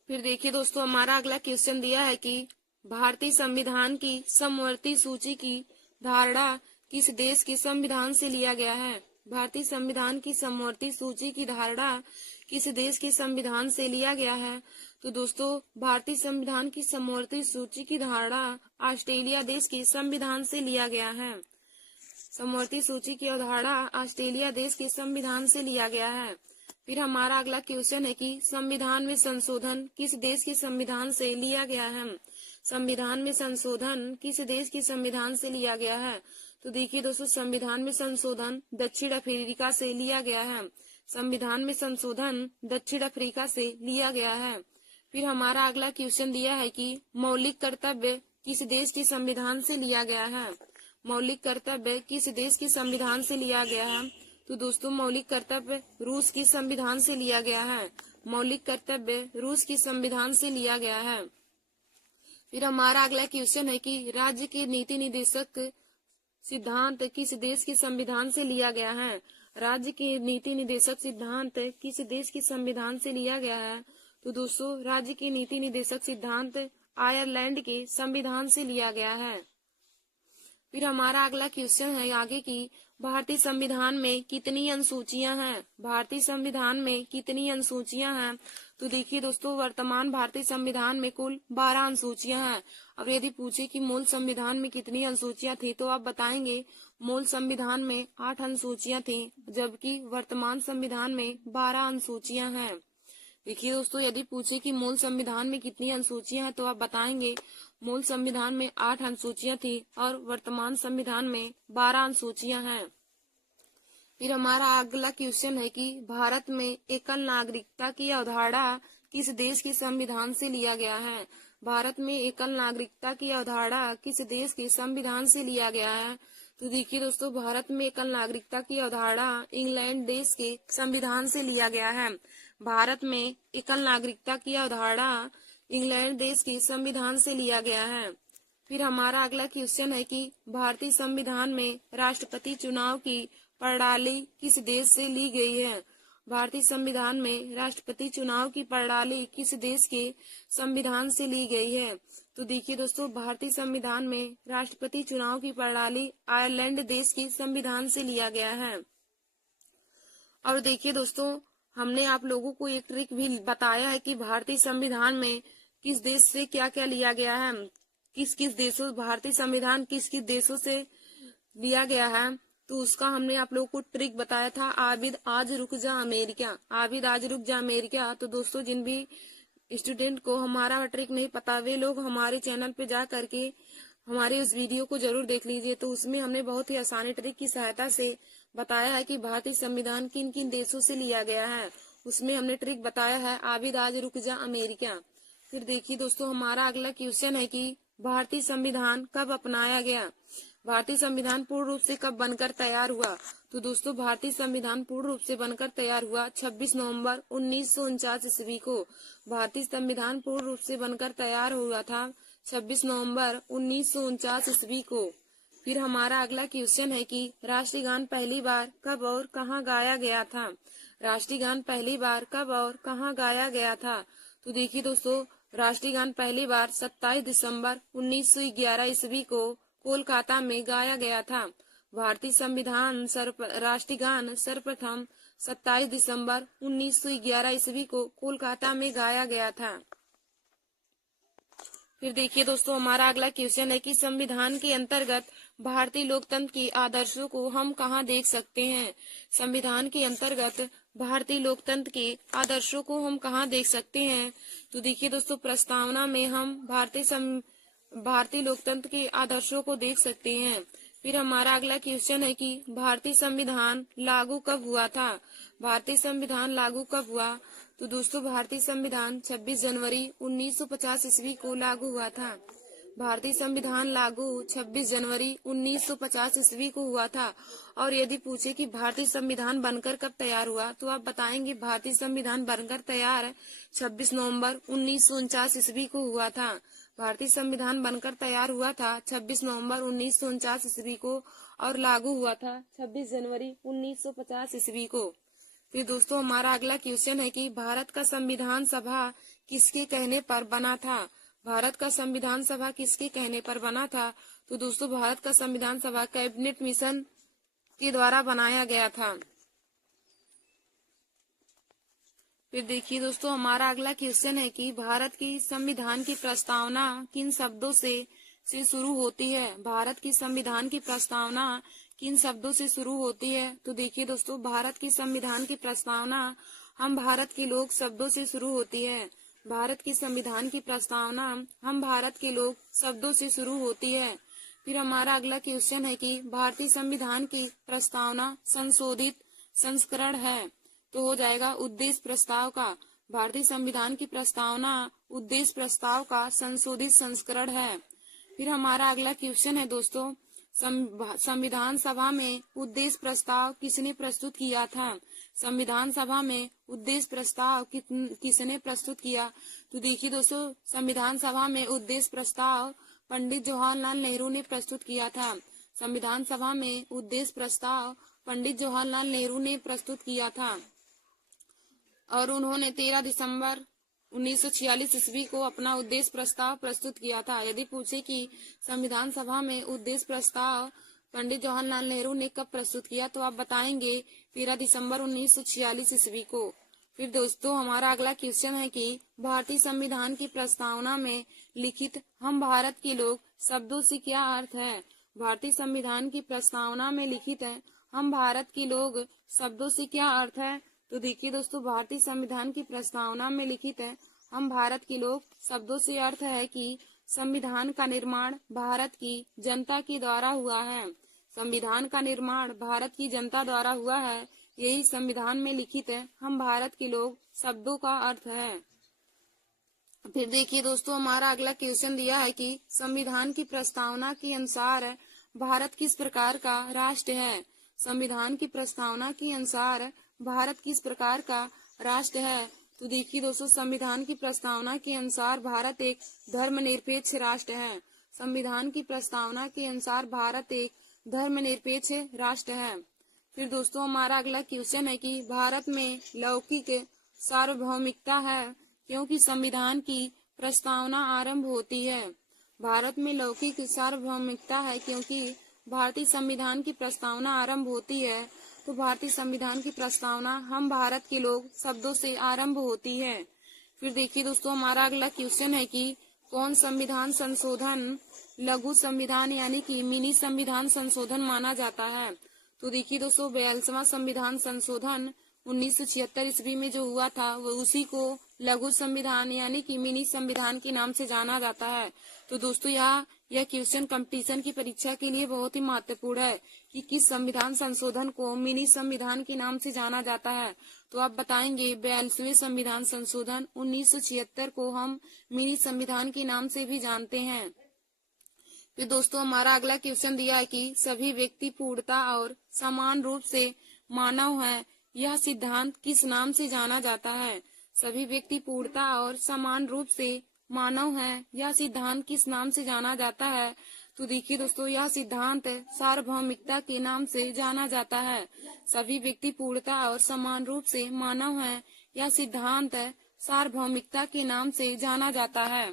फिर देखिए दोस्तों हमारा अगला क्वेश्चन दिया है कि भारतीय संविधान की समवर्ती सूची की धारणा किस देश के संविधान से लिया गया है? भारतीय संविधान की समवर्ती सूची की धारणा किस देश के संविधान से लिया गया है? तो दोस्तों भारतीय संविधान की समवर्ती सूची की धारणा ऑस्ट्रेलिया देश के संविधान से लिया गया है। समवर्ती सूची की अवधारणा ऑस्ट्रेलिया देश के संविधान से लिया गया है। फिर हमारा अगला क्वेश्चन है कि संविधान में संशोधन किस देश के संविधान से लिया गया है? संविधान में संशोधन किस देश के संविधान से लिया गया है? तो देखिए दोस्तों संविधान में संशोधन दक्षिण अफ्रीका से लिया गया है। संविधान में संशोधन दक्षिण अफ्रीका से लिया गया है। फिर हमारा अगला क्वेश्चन दिया है कि मौलिक कर्तव्य किस देश के संविधान से लिया गया है? मौलिक कर्तव्य किस देश के संविधान से लिया गया है? तो दोस्तों मौलिक कर्तव्य रूस के संविधान से लिया गया है। मौलिक कर्तव्य रूस के संविधान से लिया गया है। फिर हमारा अगला क्वेश्चन है कि राज्य के नीति निर्देशक सिद्धांत किस देश के संविधान से लिया गया है? राज्य के नीति निर्देशक सिद्धांत किस देश के संविधान से लिया गया है? तो दोस्तों राज्य के नीति निर्देशक सिद्धांत आयरलैंड के संविधान से लिया गया है। फिर हमारा अगला क्वेश्चन है आगे की भारतीय संविधान में कितनी अनुसूचियां हैं? भारतीय संविधान में कितनी अनुसूचियां हैं? तो देखिए दोस्तों वर्तमान भारतीय संविधान में कुल 12 अनुसूचियां हैं। अब यदि पूछे कि मूल संविधान में कितनी अनुसूचियां थी तो आप बताएंगे मूल संविधान में 8 अनुसूचियां थी, जबकि वर्तमान संविधान में 12 अनुसूचियां हैं। देखिए दोस्तों यदि पूछे कि मूल संविधान में कितनी अनुसूचियां हैं तो आप बताएंगे मूल संविधान में 8 अनुसूचियां थी और वर्तमान संविधान में 12 अनुसूचियां हैं। फिर हमारा अगला क्वेश्चन है कि भारत में एकल नागरिकता की अवधारणा किस देश के संविधान से लिया गया है? भारत में एकल नागरिकता की अवधारणा किस देश के संविधान से लिया गया है? तो देखिए दोस्तों भारत में एकल नागरिकता की अवधारणा इंग्लैंड देश के संविधान से लिया गया है। भारत में एकल नागरिकता की अवधारणा इंग्लैंड देश के संविधान से लिया गया है। फिर हमारा अगला क्वेश्चन है कि भारतीय संविधान में राष्ट्रपति चुनाव की प्रणाली किस देश से ली गई है? भारतीय संविधान में राष्ट्रपति चुनाव की प्रणाली किस देश के संविधान से ली गई है? तो देखिए दोस्तों भारतीय संविधान में राष्ट्रपति चुनाव की प्रणाली आयरलैंड देश के संविधान से लिया गया है। और देखिए दोस्तों हमने आप लोगों को एक ट्रिक भी बताया है कि भारतीय संविधान में किस देश से क्या क्या लिया गया है, किस किस देशों भारतीय संविधान किस किस देशों से लिया गया है। तो उसका हमने आप लोगों को ट्रिक बताया था आबिद आज रुक जा अमेरिका। आबिद आज रुक जा अमेरिका। तो दोस्तों जिन भी स्टूडेंट को हमारा ट्रिक नहीं पता वे लोग हमारे चैनल पे जा करके हमारे उस वीडियो को जरूर देख लीजिए। तो उसमें हमने बहुत ही आसानी ट्रिक की सहायता से बताया है कि भारतीय संविधान किन किन देशों से लिया गया है। उसमें हमने ट्रिक बताया है आबिद आज रुक जा अमेरिका। फिर देखिए दोस्तों हमारा अगला क्वेश्चन है कि भारतीय संविधान कब अपनाया गया? भारतीय संविधान पूर्ण रूप से कब बनकर तैयार हुआ? तो दोस्तों भारतीय संविधान पूर्ण रूप से बनकर तैयार हुआ 26 नवंबर 1949 ईस्वी को। भारतीय संविधान पूर्ण रूप से बनकर तैयार हुआ था 26 नवंबर 1949 ईस्वी को। फिर हमारा अगला क्वेश्चन है कि राष्ट्रीय गान पहली बार कब और कहाँ गाया गया था? राष्ट्रीय गान पहली बार कब और कहाँ गाया गया था? तो देखिए दोस्तों राष्ट्रीय गान पहली बार 27 दिसंबर 1911 ईस्वी को कोलकाता में गाया गया था। भारतीय संविधान राष्ट्रीय गान सर्वप्रथम 27 दिसंबर 1911 ईस्वी को कोलकाता में गाया गया था। फिर देखिए दोस्तों हमारा अगला क्वेश्चन है कि संविधान के अंतर्गत भारतीय लोकतंत्र के आदर्शों को हम कहाँ देख सकते हैं? संविधान के अंतर्गत भारतीय लोकतंत्र के आदर्शों को हम कहाँ देख सकते हैं? तो देखिए दोस्तों प्रस्तावना में हम भारतीय लोकतंत्र के आदर्शों को देख सकते हैं। फिर हमारा अगला क्वेश्चन है कि भारतीय संविधान लागू कब हुआ था? भारतीय संविधान लागू कब हुआ? तो दोस्तों भारतीय संविधान 26 जनवरी 1950 ईस्वी को लागू हुआ था। भारतीय संविधान लागू 26 जनवरी 1950 ईस्वी को हुआ था। और यदि पूछे कि भारतीय संविधान बनकर कब तैयार हुआ तो आप बताएंगे भारतीय संविधान बनकर तैयार 26 नवंबर 1949 ईस्वी को हुआ था। भारतीय संविधान बनकर तैयार हुआ था 26 नवंबर 1949 ईस्वी को और लागू हुआ था 26 जनवरी 1950 ईस्वी को। फिर दोस्तों हमारा अगला क्वेश्चन है कि भारत का संविधान सभा किसके कहने पर बना था। भारत का संविधान सभा किसके कहने पर बना था। तो दोस्तों भारत का संविधान सभा कैबिनेट मिशन के द्वारा बनाया गया था। फिर देखिए दोस्तों हमारा अगला क्वेश्चन है कि भारत की संविधान की प्रस्तावना किन शब्दों से शुरू होती है। भारत की संविधान की प्रस्तावना किन शब्दों से शुरू होती है। तो देखिए दोस्तों भारत की संविधान की प्रस्तावना हम भारत के लोग शब्दों से शुरू होती है। भारत की संविधान की प्रस्तावना हम भारत के लोग शब्दों से शुरू होती है। फिर हमारा अगला क्वेश्चन है कि भारतीय संविधान की प्रस्तावना संशोधित संस्करण है। तो हो जाएगा उद्देश्य प्रस्ताव का। भारतीय संविधान की प्रस्तावना उद्देश्य प्रस्ताव का संशोधित संस्करण है। फिर हमारा अगला क्वेश्चन है दोस्तों संविधान सभा में उद्देश्य प्रस्ताव किसने प्रस्तुत किया था। संविधान सभा में उद्देश्य प्रस्ताव किसने प्रस्तुत किया। तो देखिए दोस्तों संविधान सभा में उद्देश्य प्रस्ताव पंडित जवाहरलाल नेहरू ने प्रस्तुत किया था। संविधान सभा में उद्देश्य प्रस्ताव पंडित जवाहरलाल नेहरू ने प्रस्तुत किया था और उन्होंने 13 दिसंबर 1946 ईस्वी को अपना उद्देश्य प्रस्ताव प्रस्तुत किया था। यदि पूछे कि संविधान सभा में उद्देश्य प्रस्ताव पंडित जवाहरलाल नेहरू ने कब प्रस्तुत किया तो आप बताएंगे 13 दिसंबर 1946 ईस्वी को। फिर दोस्तों हमारा अगला क्वेश्चन है कि भारतीय संविधान की प्रस्तावना में लिखित हम भारत के लोग शब्दों से क्या अर्थ है। भारतीय संविधान की प्रस्तावना में लिखित है हम भारत के लोग शब्दों से क्या अर्थ है। तो देखिए दोस्तों भारतीय संविधान की प्रस्तावना में लिखित है हम भारत के लोग शब्दों से अर्थ है कि संविधान का निर्माण भारत की जनता के द्वारा हुआ है। संविधान का निर्माण भारत की जनता द्वारा हुआ है, यही संविधान में लिखित है हम भारत के लोग शब्दों का अर्थ है। फिर देखिए दोस्तों हमारा अगला क्वेश्चन दिया है कि संविधान की प्रस्तावना के अनुसार भारत किस प्रकार का राष्ट्र है। संविधान की प्रस्तावना के अनुसार भारत किस प्रकार का राष्ट्र है। तो देखिए दोस्तों संविधान की प्रस्तावना के अनुसार भारत एक धर्मनिरपेक्ष राष्ट्र है। संविधान की प्रस्तावना के अनुसार भारत एक धर्मनिरपेक्ष राष्ट्र है। फिर दोस्तों हमारा अगला क्वेश्चन है कि भारत में लौकिक सार्वभौमिकता है क्योंकि संविधान की प्रस्तावना आरंभ होती है। भारत में लौकिक सार्वभौमिकता है क्योंकि भारतीय संविधान की प्रस्तावना आरंभ होती है। तो भारतीय संविधान की प्रस्तावना हम भारत के लोग शब्दों से आरंभ होती है। फिर देखिए दोस्तों हमारा अगला क्वेश्चन है कि कौन संविधान संशोधन लघु संविधान यानी कि मिनी संविधान संशोधन माना जाता है। तो देखिए दोस्तों 42वां संविधान संशोधन 1976 ईस्वी में जो हुआ था वो उसी को लघु संविधान यानी कि मिनी संविधान के नाम से जाना जाता है। तो दोस्तों यह क्वेश्चन कंपटीशन की परीक्षा के लिए बहुत ही महत्वपूर्ण है कि किस संविधान संशोधन को मिनी संविधान के नाम से जाना जाता है। तो आप बताएंगे 42वें संविधान संशोधन 1976 को हम मिनी संविधान के नाम से भी जानते हैं। फिर दोस्तों हमारा अगला क्वेश्चन दिया है कि सभी व्यक्ति पूर्णता और समान रूप से मानव है, यह सिद्धांत किस नाम से जाना जाता है। सभी व्यक्ति पूर्णता और समान रूप से मानव है, यह सिद्धांत किस नाम से जाना जाता है। तो देखिए दोस्तों यह सिद्धांत सार्वभौमिकता के नाम से जाना जाता है। सभी व्यक्ति पूर्णता और समान रूप से मानव है, यह सिद्धांत सार्वभौमिकता के नाम से जाना जाता है।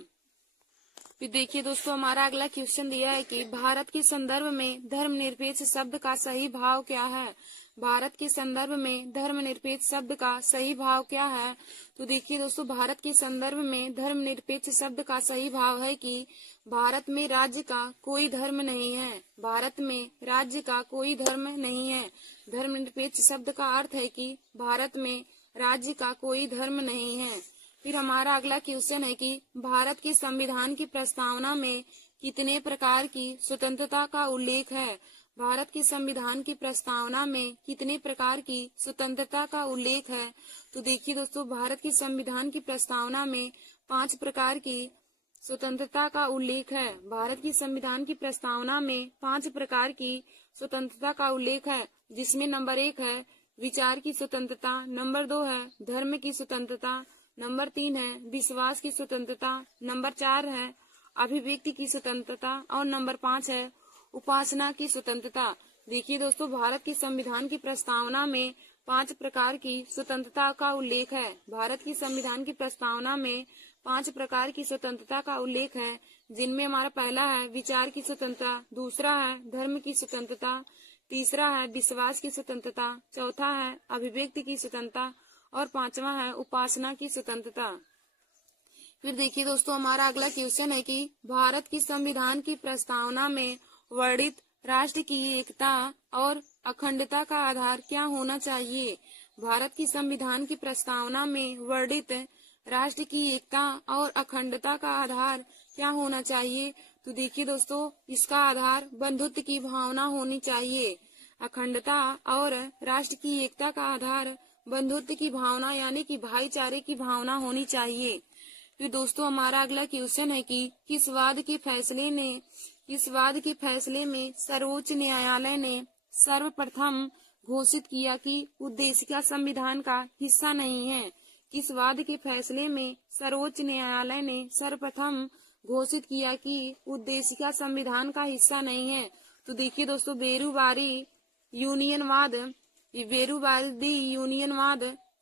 फिर देखिए दोस्तों हमारा अगला क्वेश्चन दिया है कि भारत के संदर्भ में धर्मनिरपेक्ष शब्द का सही भाव क्या है। भारत के संदर्भ में धर्मनिरपेक्ष शब्द का सही भाव क्या है। तो देखिए दोस्तों भारत के संदर्भ में धर्मनिरपेक्ष शब्द का सही भाव है कि भारत में राज्य का कोई धर्म नहीं है। भारत में राज्य का कोई धर्म नहीं है। धर्मनिरपेक्ष शब्द का अर्थ है कि भारत में राज्य का कोई धर्म नहीं है। फिर हमारा अगला क्वेश्चन है कि भारत के संविधान की प्रस्तावना में कितने प्रकार की स्वतंत्रता का उल्लेख है। भारत के संविधान की प्रस्तावना में कितने प्रकार की स्वतंत्रता का उल्लेख है। तो देखिए दोस्तों भारत के संविधान की प्रस्तावना में 5 प्रकार की स्वतंत्रता का उल्लेख है। भारत की संविधान की प्रस्तावना में 5 प्रकार की स्वतंत्रता का उल्लेख है, जिसमें नंबर 1 है विचार की स्वतंत्रता, नंबर 2 है धर्म की स्वतंत्रता, नंबर 3 है विश्वास की स्वतंत्रता, नंबर 4 है अभिव्यक्ति की स्वतंत्रता और नंबर 5 है उपासना की स्वतंत्रता। देखिए दोस्तों, भारत की संविधान की प्रस्तावना में 5 प्रकार की स्वतंत्रता का उल्लेख है। भारत की संविधान की प्रस्तावना में 5 प्रकार की स्वतंत्रता का उल्लेख है, जिनमें हमारा पहला है विचार की स्वतंत्रता, दूसरा है धर्म की स्वतंत्रता, तीसरा है विश्वास की स्वतंत्रता, चौथा है अभिव्यक्ति की स्वतंत्रता और पांचवा है उपासना की स्वतंत्रता। फिर देखिए दोस्तों, हमारा अगला क्वेश्चन है कि भारत की संविधान की प्रस्तावना में वर्णित राष्ट्र की एकता और अखंडता का आधार क्या होना चाहिए। भारत की संविधान की प्रस्तावना में वर्णित राष्ट्र की एकता और अखंडता का आधार क्या होना चाहिए। तो देखिए दोस्तों, इसका आधार बंधुत्व की भावना होनी चाहिए। अखंडता और राष्ट्र की एकता का आधार बंधुत्व की भावना यानी कि भाईचारे की भावना होनी चाहिए। फिर दोस्तों, हमारा अगला क्वेश्चन है कि किस वाद के फैसले में सर्वोच्च न्यायालय ने सर्वप्रथम घोषित किया कि उद्देशिका संविधान का हिस्सा नहीं है। किस वाद के फैसले में सर्वोच्च न्यायालय ने सर्वप्रथम घोषित किया कि उद्देशिका संविधान का हिस्सा नहीं है। तो देखिए दोस्तों, बेरूवादी यूनियनवाद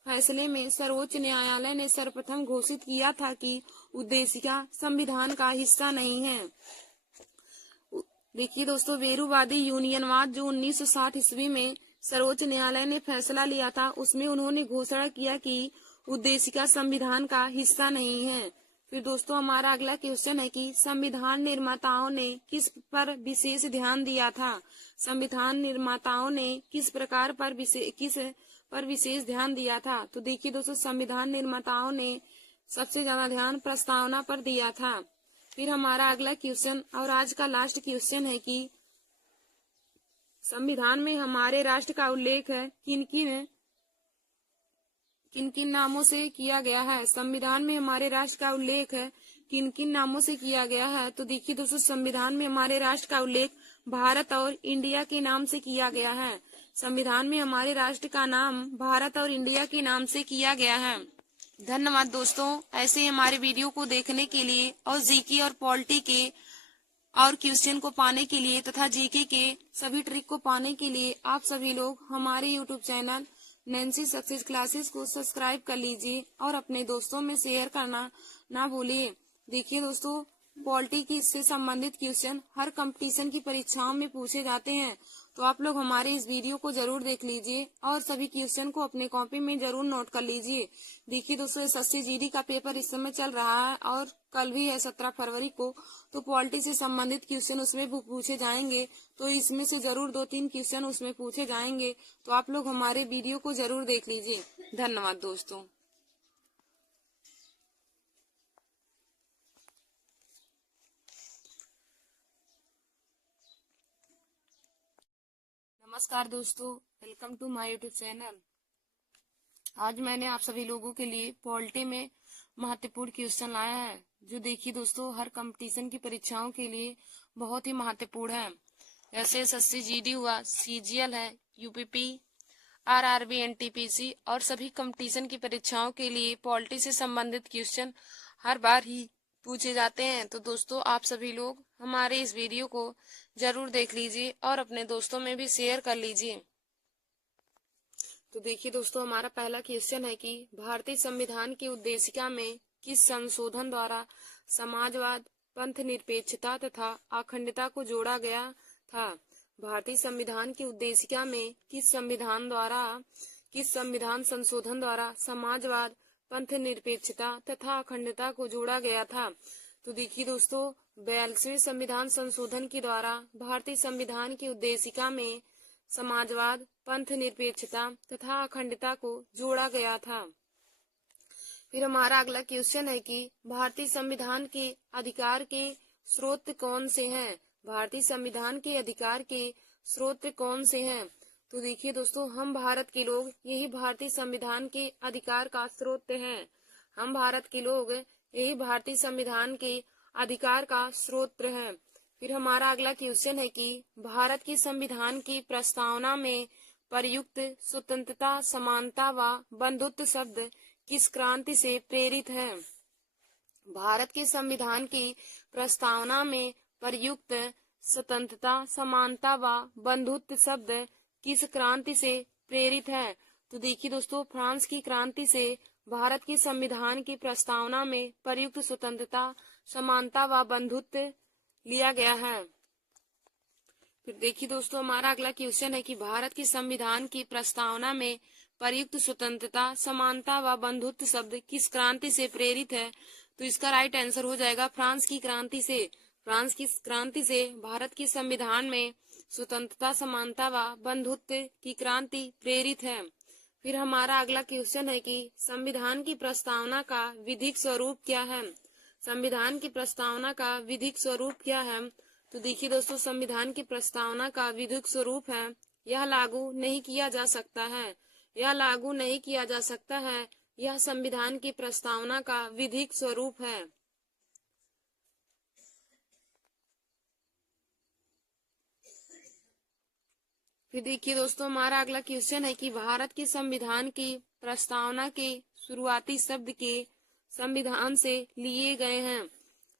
फैसले में सर्वोच्च न्यायालय ने सर्वप्रथम घोषित किया था कि उद्देशिका संविधान का हिस्सा नहीं है। देखिए दोस्तों, बेरूवादी यूनियनवाद जो 1960 ईस्वी में सर्वोच्च न्यायालय ने फैसला लिया था, उसमें उन्होंने घोषणा किया कि उद्देशिका संविधान का हिस्सा नहीं है। फिर दोस्तों, हमारा अगला क्वेश्चन है कि संविधान निर्माताओं ने किस पर विशेष ध्यान दिया था। संविधान निर्माताओं ने किस पर विशेष ध्यान दिया था। तो देखिए दोस्तों, संविधान निर्माताओं ने सबसे ज्यादा ध्यान प्रस्तावना पर दिया था। फिर हमारा अगला क्वेश्चन और आज का लास्ट क्वेश्चन है कि संविधान में हमारे राष्ट्र का उल्लेख किन किन नामों से किया गया है। संविधान में हमारे राष्ट्र का उल्लेख किन किन नामों से किया गया है। तो देखिए दोस्तों, संविधान में हमारे राष्ट्र का उल्लेख भारत और इंडिया के नाम से किया गया है। संविधान में हमारे राष्ट्र का नाम भारत और इंडिया के नाम से किया गया है। धन्यवाद दोस्तों। ऐसे ही हमारे वीडियो को देखने के लिए और जीके और पॉलिटी के और क्वेश्चन को पाने के लिए तथा जीके के सभी ट्रिक को पाने के लिए आप सभी लोग हमारे YouTube channel Nancy success classes को सब्सक्राइब कर लीजिए और अपने दोस्तों में शेयर करना ना भूलिए। देखिए दोस्तों, पॉलिटी की इससे संबंधित क्वेश्चन हर कंपटीशन की परीक्षाओं में पूछे जाते हैं, तो आप लोग हमारे इस वीडियो को जरूर देख लीजिए और सभी क्वेश्चन को अपने कॉपी में जरूर नोट कर लीजिए। देखिए दोस्तों, एसएससी जीडी का पेपर इस समय चल रहा है और कल भी है 17 फरवरी को, तो पॉलिटी से संबंधित क्वेश्चन उसमें पूछे जाएंगे। तो इसमें से जरूर 2-3 क्वेश्चन उसमें पूछे जाएंगे, तो आप लोग हमारे वीडियो को जरूर देख लीजिए। धन्यवाद दोस्तों। नमस्कार दोस्तों, welcome to my YouTube channel. आज मैंने आप सभी लोगों के लिए पॉलिटी में महत्वपूर्ण क्वेश्चन लाया है, जो देखिए दोस्तों हर कंपटीशन की परीक्षाओं के लिए बहुत ही महत्वपूर्ण है। जैसे एसएससी जीडी हुआ, सीजीएल है, यूपीपी, आरआरबी, एनटीपीसी और सभी कंपटीशन की परीक्षाओं के लिए पॉलिटी से संबंधित क्वेश्चन हर बार ही पूछे जाते हैं। तो दोस्तों, आप सभी लोग हमारे इस वीडियो को जरूर देख लीजिए और अपने दोस्तों में भी शेयर कर लीजिए। तो देखिए दोस्तों, हमारा पहला क्वेश्चन है कि भारतीय संविधान की उद्देशिका में किस संशोधन द्वारा समाजवाद, पंथ निरपेक्षता तथा अखंडता को जोड़ा गया था। भारतीय संविधान की उद्देशिका में किस संविधान संशोधन द्वारा समाजवाद, पंथ निरपेक्षता तथा अखंडता को जोड़ा गया था। तो देखिए दोस्तों, 42वें संविधान संशोधन के द्वारा भारतीय संविधान की उद्देशिका में समाजवाद, पंथ निरपेक्षता तथा अखंडता को जोड़ा गया था। फिर हमारा अगला क्वेश्चन है कि भारतीय संविधान के अधिकार के स्रोत कौन से हैं। भारतीय संविधान के अधिकार के स्रोत कौन से हैं। तो देखिए दोस्तों, हम भारत के लोग यही भारतीय संविधान के अधिकार का स्रोत हैं। हम भारत के लोग यही भारतीय संविधान के अधिकार का स्रोत हैं। फिर हमारा अगला क्वेश्चन है कि भारत की संविधान की प्रस्तावना में प्रयुक्त स्वतंत्रता, समानता व बंधुत्व शब्द किस क्रांति से प्रेरित है। भारत के संविधान की प्रस्तावना में प्रयुक्त स्वतंत्रता, समानता व बंधुत्व शब्द किस क्रांति से प्रेरित है? तो देखिए दोस्तों, फ्रांस की क्रांति से भारत के संविधान की प्रस्तावना में प्रयुक्त स्वतंत्रता, समानता व बंधुत्व लिया गया है। फिर देखिए दोस्तों, हमारा अगला क्वेश्चन है कि भारत के संविधान की प्रस्तावना में प्रयुक्त स्वतंत्रता, समानता व बंधुत्व शब्द किस क्रांति से प्रेरित है? तो इसका राइट आंसर हो जाएगा फ्रांस की क्रांति से। फ्रांस की क्रांति से भारत के संविधान में स्वतंत्रता, समानता व बंधुत्व की क्रांति प्रेरित है। फिर हमारा अगला क्वेश्चन है कि संविधान की प्रस्तावना का विधिक स्वरूप क्या है? संविधान की प्रस्तावना का विधिक स्वरूप क्या है? तो देखिए दोस्तों, संविधान की प्रस्तावना का विधिक स्वरूप है, यह लागू नहीं किया जा सकता है। यह लागू नहीं किया जा सकता है, यह संविधान की प्रस्तावना का विधिक स्वरूप है। फिर देखिए दोस्तों, हमारा अगला क्वेश्चन है कि भारत के संविधान की प्रस्तावना के शुरुआती शब्द के संविधान से लिए गए हैं।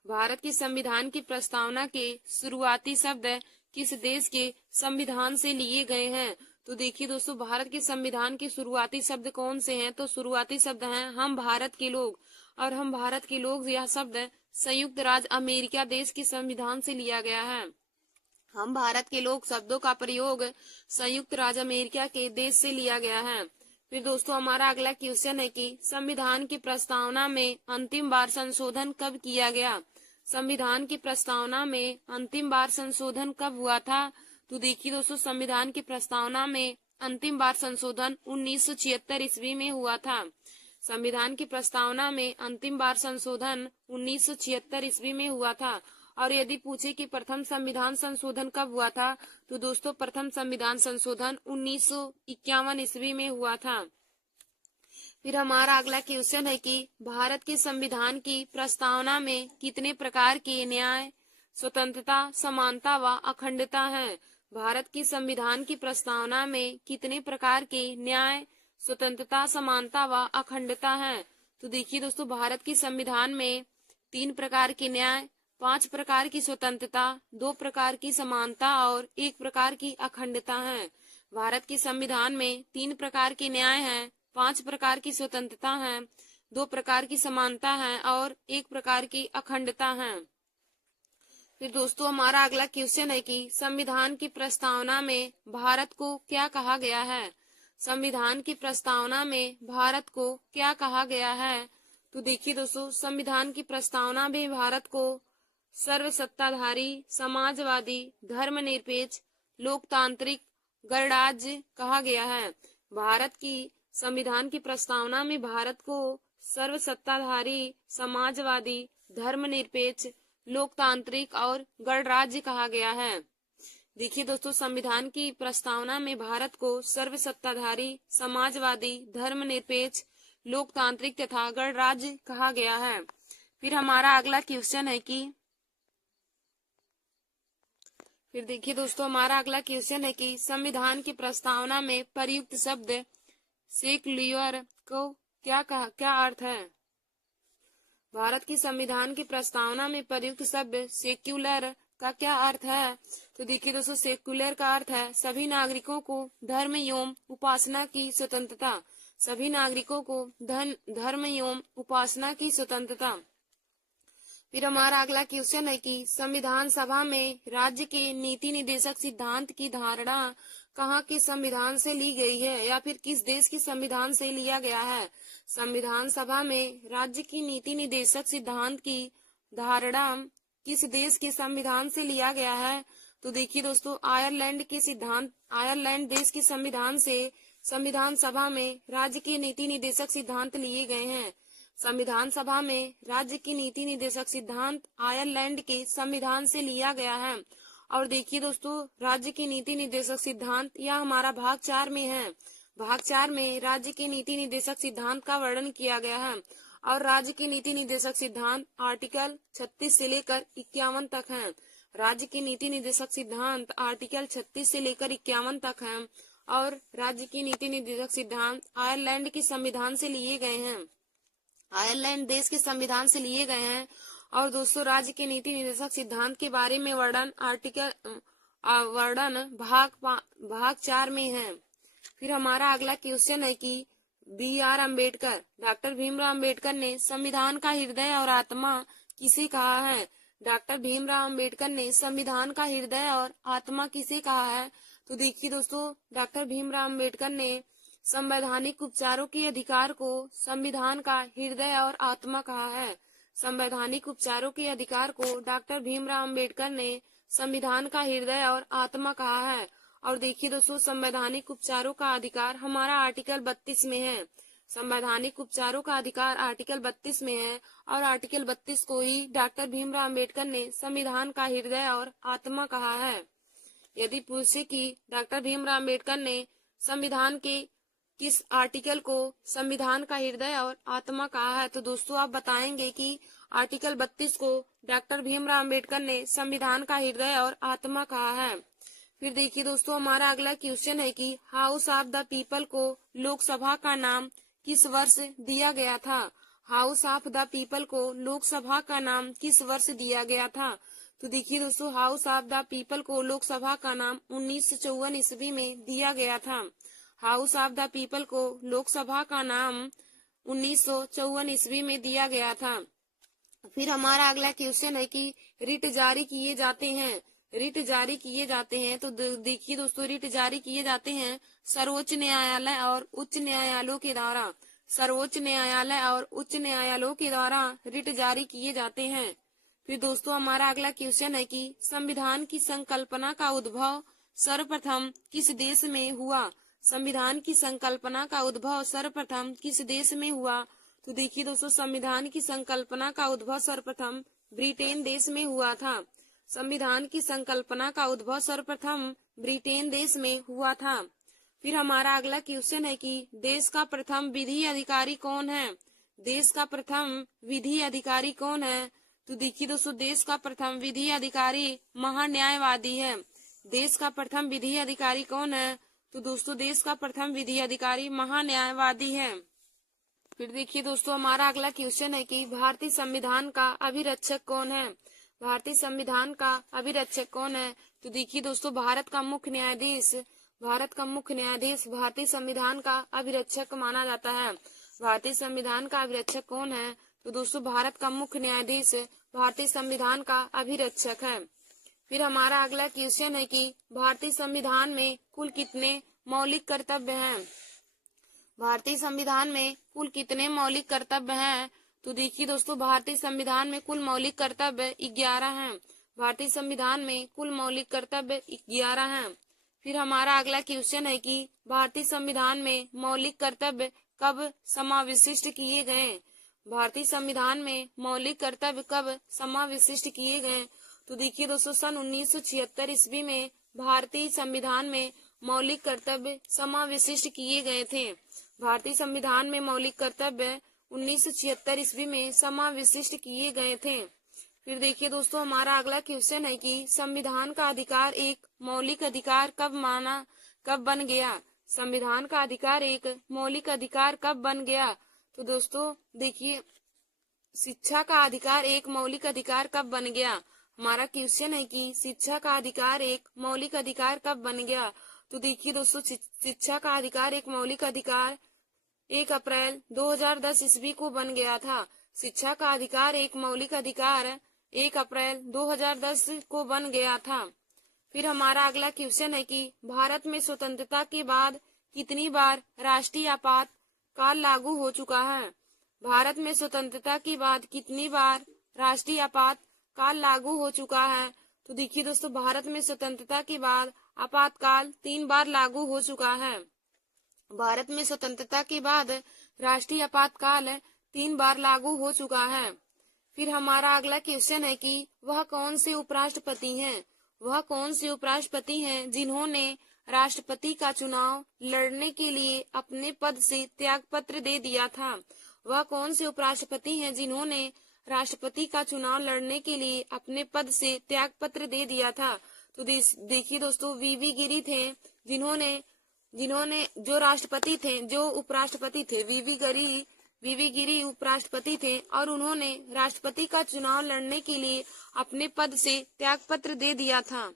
भारत के संविधान की प्रस्तावना के शुरुआती शब्द किस देश के संविधान से लिए गए हैं? तो देखिए दोस्तों, भारत के संविधान के शुरुआती शब्द कौन से हैं? तो शुरुआती शब्द हैं हम भारत के लोग, और हम भारत के लोग यह शब्द संयुक्त राज्य अमेरिका देश के संविधान से लिया गया है। हम भारत के लोग शब्दों का प्रयोग संयुक्त राज्य अमेरिका के देश से लिया गया है। फिर दोस्तों, हमारा अगला क्वेश्चन है कि संविधान की प्रस्तावना में अंतिम बार संशोधन कब किया गया? संविधान की प्रस्तावना में अंतिम बार संशोधन कब हुआ था? तो देखिए दोस्तों, संविधान की प्रस्तावना में अंतिम बार संशोधन 1976 ईस्वी में हुआ था। संविधान की प्रस्तावना में अंतिम बार संशोधन 1976 ईस्वी में हुआ था। और यदि पूछे कि प्रथम संविधान संशोधन कब हुआ था, तो दोस्तों प्रथम संविधान संशोधन 1951 ईस्वी में हुआ था। फिर हमारा अगला क्वेश्चन है कि भारत के संविधान की प्रस्तावना में कितने प्रकार के न्याय, स्वतंत्रता, समानता व अखंडता है? भारत के संविधान की प्रस्तावना में कितने प्रकार के न्याय, स्वतंत्रता, समानता व अखंडता है? तो देखिए दोस्तों, भारत के संविधान में 3 प्रकार के न्याय, 5 प्रकार की स्वतंत्रता, 2 प्रकार की समानता और 1 प्रकार की अखंडता है। भारत के संविधान में 3 प्रकार के न्याय हैं, 5 प्रकार की स्वतंत्रता है, 2 प्रकार की समानता है और 1 प्रकार की अखंडता है। फिर दोस्तों, हमारा अगला क्वेश्चन है कि संविधान की प्रस्तावना में भारत को क्या कहा गया है? संविधान की प्रस्तावना में भारत को क्या कहा गया है? तो देखिए दोस्तों, संविधान की प्रस्तावना में भारत को सर्वसत्ताधारी, समाजवादी, धर्मनिरपेक्ष, लोकतांत्रिक, गणराज्य कहा गया है। भारत की संविधान की प्रस्तावना में भारत को सर्वसत्ताधारी, समाजवादी, धर्मनिरपेक्ष, लोकतांत्रिक और गणराज्य कहा गया है। देखिए दोस्तों, संविधान की प्रस्तावना में भारत को सर्वसत्ताधारी, समाजवादी, धर्मनिरपेक्ष, लोकतांत्रिक तथा गणराज्य कहा गया है। फिर हमारा अगला क्वेश्चन है कि फिर देखिए दोस्तों, हमारा अगला क्वेश्चन है कि संविधान की प्रस्तावना में प्रयुक्त शब्द सेक्युलर को क्या अर्थ है? भारत की संविधान की प्रस्तावना में प्रयुक्त शब्द सेक्युलर का क्या अर्थ है? तो देखिए दोस्तों, सेक्युलर का अर्थ है सभी नागरिकों को धर्म एवं उपासना की स्वतंत्रता। सभी नागरिकों को धर्म एवं उपासना की स्वतंत्रता। फिर हमारा अगला क्वेश्चन है कि संविधान सभा में राज्य के नीति निदेशक सिद्धांत की धारणा कहाँ के संविधान से ली गई है, या फिर किस देश के संविधान से लिया गया है? संविधान सभा में राज्य की नीति निदेशक सिद्धांत की धारणा किस देश के संविधान से लिया गया है? तो देखिए दोस्तों, आयरलैंड देश के संविधान से संविधान सभा में राज्य की नीति निदेशक सिद्धांत लिए गए हैं। संविधान सभा में राज्य की नीति निदेशक सिद्धांत आयरलैंड के संविधान से लिया गया है। और देखिए दोस्तों, राज्य की नीति निदेशक सिद्धांत यह हमारा भाग 4 में है। भाग 4 में राज्य की नीति निदेशक सिद्धांत का वर्णन किया गया है। और राज्य की नीति निदेशक सिद्धांत आर्टिकल 36 से लेकर 51 तक है। राज्य की नीति निदेशक सिद्धांत आर्टिकल 36 से लेकर 51 तक है। और राज्य की नीति निदेशक सिद्धांत आयरलैंड के संविधान से लिए गए हैं। आयरलैंड देश के संविधान से लिए गए हैं। और दोस्तों राज्य के नीति निर्देशक सिद्धांत के बारे में वर्णन भाग 4 में है। फिर हमारा अगला क्वेश्चन है कि B.R. अम्बेडकर, डॉक्टर भीमराव अम्बेडकर ने संविधान का हृदय और आत्मा किसे कहा है? डॉक्टर भीमराव अम्बेडकर ने संविधान का हृदय और आत्मा किसे कहा है? तो देखिए दोस्तों, डॉक्टर भीमराव अम्बेडकर ने संवैधानिक उपचारों के अधिकार को संविधान का हृदय और आत्मा कहा है। संवैधानिक उपचारों के अधिकार को डॉक्टर भीमराव अम्बेडकर ने संविधान का हृदय और आत्मा कहा है। और देखिए दोस्तों, संवैधानिक उपचारों का अधिकार हमारा आर्टिकल 32 में है। संवैधानिक उपचारों का अधिकार आर्टिकल 32 में है और आर्टिकल 32 को ही डॉक्टर भीमराव अम्बेडकर ने संविधान का हृदय और आत्मा कहा है। यदि पूछे कि डॉक्टर भीमराव अम्बेडकर ने संविधान के किस आर्टिकल को संविधान का हृदय और आत्मा कहा है, तो दोस्तों आप बताएंगे कि आर्टिकल 32 को डॉक्टर भीमराव अम्बेडकर ने संविधान का हृदय और आत्मा कहा है। फिर देखिए दोस्तों, हमारा अगला क्वेश्चन है कि हाउस ऑफ द पीपल को लोकसभा का नाम किस वर्ष दिया गया था? हाउस ऑफ द पीपल को लोकसभा का नाम किस वर्ष दिया गया था? तो देखिए दोस्तों, हाउस ऑफ द पीपल को लोकसभा का नाम 1954 ईस्वी में दिया गया था। हाउस ऑफ द पीपल को लोकसभा का नाम 1954 ईस्वी में दिया गया था। फिर हमारा अगला क्वेश्चन है कि रिट जारी किए जाते हैं। रिट जारी किए जाते हैं, तो देखिए दोस्तों, रिट जारी किए जाते हैं सर्वोच्च न्यायालय और उच्च न्यायालयों के द्वारा। सर्वोच्च न्यायालय और उच्च न्यायालयों के द्वारा रिट जारी किए जाते हैं। फिर दोस्तों हमारा अगला क्वेश्चन है कि संविधान की संकल्पना का उद्भव सर्वप्रथम किस देश में हुआ? संविधान की संकल्पना का उद्भव सर्वप्रथम किस देश में हुआ? तो देखिए दोस्तों, संविधान की संकल्पना का उद्भव सर्वप्रथम ब्रिटेन देश में हुआ था। संविधान की संकल्पना का उद्भव सर्वप्रथम ब्रिटेन देश में हुआ था। फिर हमारा अगला क्वेश्चन है कि देश का प्रथम विधि अधिकारी कौन है? देश का प्रथम विधि अधिकारी कौन है? तो देखिए दोस्तों, देश का प्रथम विधि अधिकारी महान्यायवादी है। देश का प्रथम विधि अधिकारी कौन है? तो दोस्तों, देश का प्रथम विधि अधिकारी महान्यायवादी है। फिर देखिए दोस्तों, हमारा अगला क्वेश्चन है कि भारतीय संविधान का अभिरक्षक कौन है? भारतीय संविधान का अभिरक्षक कौन है? तो देखिए दोस्तों, भारत का मुख्य न्यायाधीश भारतीय संविधान का अभिरक्षक माना जाता है। भारतीय संविधान का अभिरक्षक कौन है? तो दोस्तों, भारत का मुख्य न्यायाधीश भारतीय संविधान का अभिरक्षक है। फिर हमारा अगला क्वेश्चन है कि भारतीय संविधान में कुल कितने मौलिक कर्तव्य हैं? भारतीय संविधान में कुल कितने मौलिक कर्तव्य हैं? तो देखिए दोस्तों, भारतीय संविधान में कुल मौलिक कर्तव्य 11 हैं। भारतीय संविधान में कुल मौलिक कर्तव्य 11 हैं। फिर हमारा अगला क्वेश्चन है कि भारतीय संविधान में मौलिक कर्तव्य कब समाविष्ट किए गए? भारतीय संविधान में मौलिक कर्तव्य कब समाविष्ट किए गए? तो देखिए दोस्तों, सन 1976 ईस्वी में भारतीय संविधान में मौलिक कर्तव्य समाविष्ट किए गए थे। भारतीय संविधान में मौलिक कर्तव्य 1976 ईस्वी में समाविष्ट किए गए थे। फिर देखिए दोस्तों, हमारा अगला क्वेश्चन है कि संविधान का अधिकार एक मौलिक अधिकार कब बन गया? संविधान का अधिकार एक मौलिक अधिकार कब बन गया? तो दोस्तों देखिए, शिक्षा का अधिकार एक मौलिक अधिकार कब बन गया? हमारा क्वेश्चन है कि शिक्षा का अधिकार एक मौलिक अधिकार कब बन गया? तो देखिए दोस्तों, शिक्षा का अधिकार एक मौलिक अधिकार 1 अप्रैल 2010 ईस्वी को बन गया था। शिक्षा का अधिकार एक मौलिक अधिकार 1 अप्रैल 2010 को बन गया था। फिर हमारा अगला क्वेश्चन है कि भारत में स्वतंत्रता के बाद कितनी बार राष्ट्रीय आपातकाल लागू हो चुका है? भारत में स्वतंत्रता के बाद कितनी बार राष्ट्रीय आपातकाल लागू हो चुका है? तो देखिए दोस्तों, भारत में स्वतंत्रता के बाद आपातकाल 3 बार लागू हो चुका है। भारत में स्वतंत्रता के बाद राष्ट्रीय आपातकाल 3 बार लागू हो चुका है। फिर हमारा अगला क्वेश्चन है कि वह कौन से उपराष्ट्रपति हैं? वह कौन से उपराष्ट्रपति हैं जिन्होंने राष्ट्रपति का चुनाव लड़ने के लिए अपने पद से त्यागपत्र दे दिया था? वह कौन से उपराष्ट्रपति हैं जिन्होंने राष्ट्रपति का चुनाव लड़ने के लिए अपने पद से त्यागपत्र दे दिया था? तो देखिए दोस्तों, वीवी गिरी थे जिन्होंने जो उपराष्ट्रपति थे वीवी वीवी गिरी उपराष्ट्रपति थे और उन्होंने राष्ट्रपति का चुनाव लड़ने के लिए अपने पद से त्यागपत्र दे दिया था।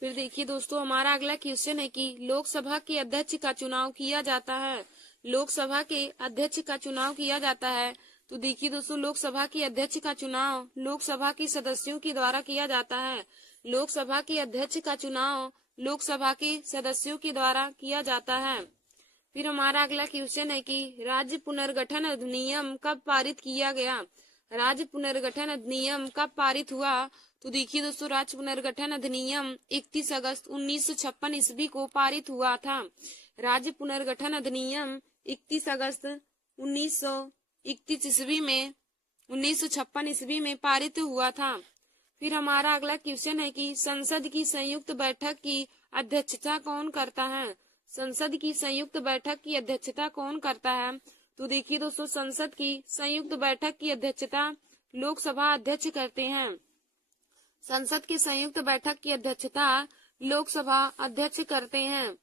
फिर देखिए दोस्तों, हमारा अगला क्वेश्चन है कि लोकसभा के अध्यक्ष का चुनाव किया जाता है। लोकसभा के अध्यक्ष का चुनाव किया जाता है। तो देखिए दोस्तों, लोकसभा के अध्यक्ष का चुनाव लोकसभा के सदस्यों के द्वारा किया जाता है। लोकसभा के अध्यक्ष का चुनाव लोकसभा के सदस्यों के द्वारा किया जाता है। फिर हमारा अगला क्वेश्चन है कि राज्य पुनर्गठन अधिनियम कब पारित किया गया। राज्य पुनर्गठन अधिनियम कब पारित हुआ। तो देखिए दोस्तों, राज्य पुनर्गठन अधिनियम 31 अगस्त 1956 ईस्वी को पारित हुआ था। राज्य पुनर्गठन अधिनियम 31 अगस्त 1931 ईस्वी में 1956 ईस्वी में पारित हुआ था। फिर हमारा अगला क्वेश्चन है कि संसद की संयुक्त बैठक की अध्यक्षता कौन करता है। संसद की संयुक्त बैठक की अध्यक्षता कौन करता है। तो देखिए दोस्तों, संसद की संयुक्त बैठक की अध्यक्षता लोकसभा अध्यक्ष करते हैं। संसद की संयुक्त बैठक की अध्यक्षता लोकसभा अध्यक्ष करते हैं।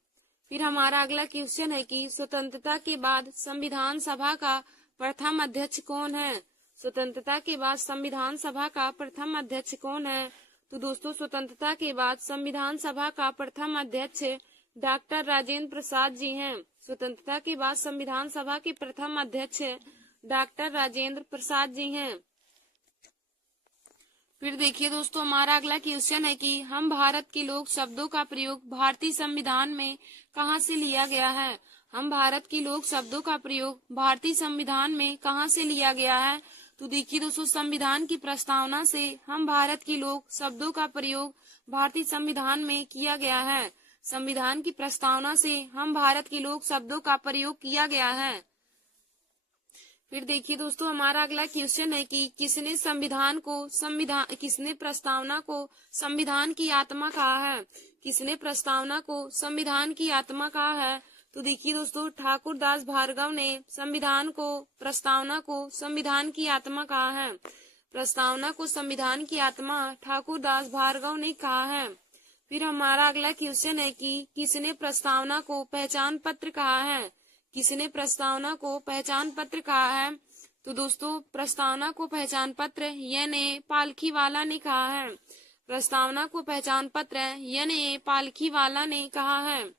फिर हमारा अगला क्वेश्चन है कि स्वतंत्रता के बाद संविधान सभा का प्रथम अध्यक्ष कौन है। स्वतंत्रता के बाद संविधान सभा का प्रथम अध्यक्ष कौन है। तो दोस्तों, स्वतंत्रता के बाद संविधान सभा का प्रथम अध्यक्ष डॉक्टर राजेंद्र प्रसाद जी हैं। स्वतंत्रता के बाद संविधान सभा के प्रथम अध्यक्ष डॉक्टर राजेंद्र प्रसाद जी हैं। फिर देखिए दोस्तों, हमारा अगला क्वेश्चन है कि हम भारत के लोग शब्दों का प्रयोग भारतीय संविधान में कहां से लिया गया है। हम भारत के लोग शब्दों का प्रयोग भारतीय संविधान में कहां से लिया गया है। तो देखिए दोस्तों, संविधान की प्रस्तावना से हम भारत के लोग शब्दों का प्रयोग भारतीय संविधान में किया गया है। संविधान की प्रस्तावना से हम भारत के लोग शब्दों का प्रयोग किया गया है। फिर देखिए दोस्तों, हमारा अगला क्वेश्चन है कि किसने प्रस्तावना को संविधान की आत्मा कहा है। किसने प्रस्तावना को संविधान की आत्मा कहा है। तो देखिए दोस्तों, ठाकुर दास भार्गव ने प्रस्तावना को संविधान की आत्मा कहा है। प्रस्तावना को संविधान की आत्मा ठाकुर दास भार्गव ने कहा है। फिर हमारा अगला क्वेश्चन है कि किसने प्रस्तावना को पहचान पत्र कहा है। किसने प्रस्तावना को पहचान पत्र कहा है। तो दोस्तों, प्रस्तावना को पहचान पत्र यानी पालखीवाला ने कहा है। प्रस्तावना को पहचान पत्र यानी पालखीवाला ने कहा है।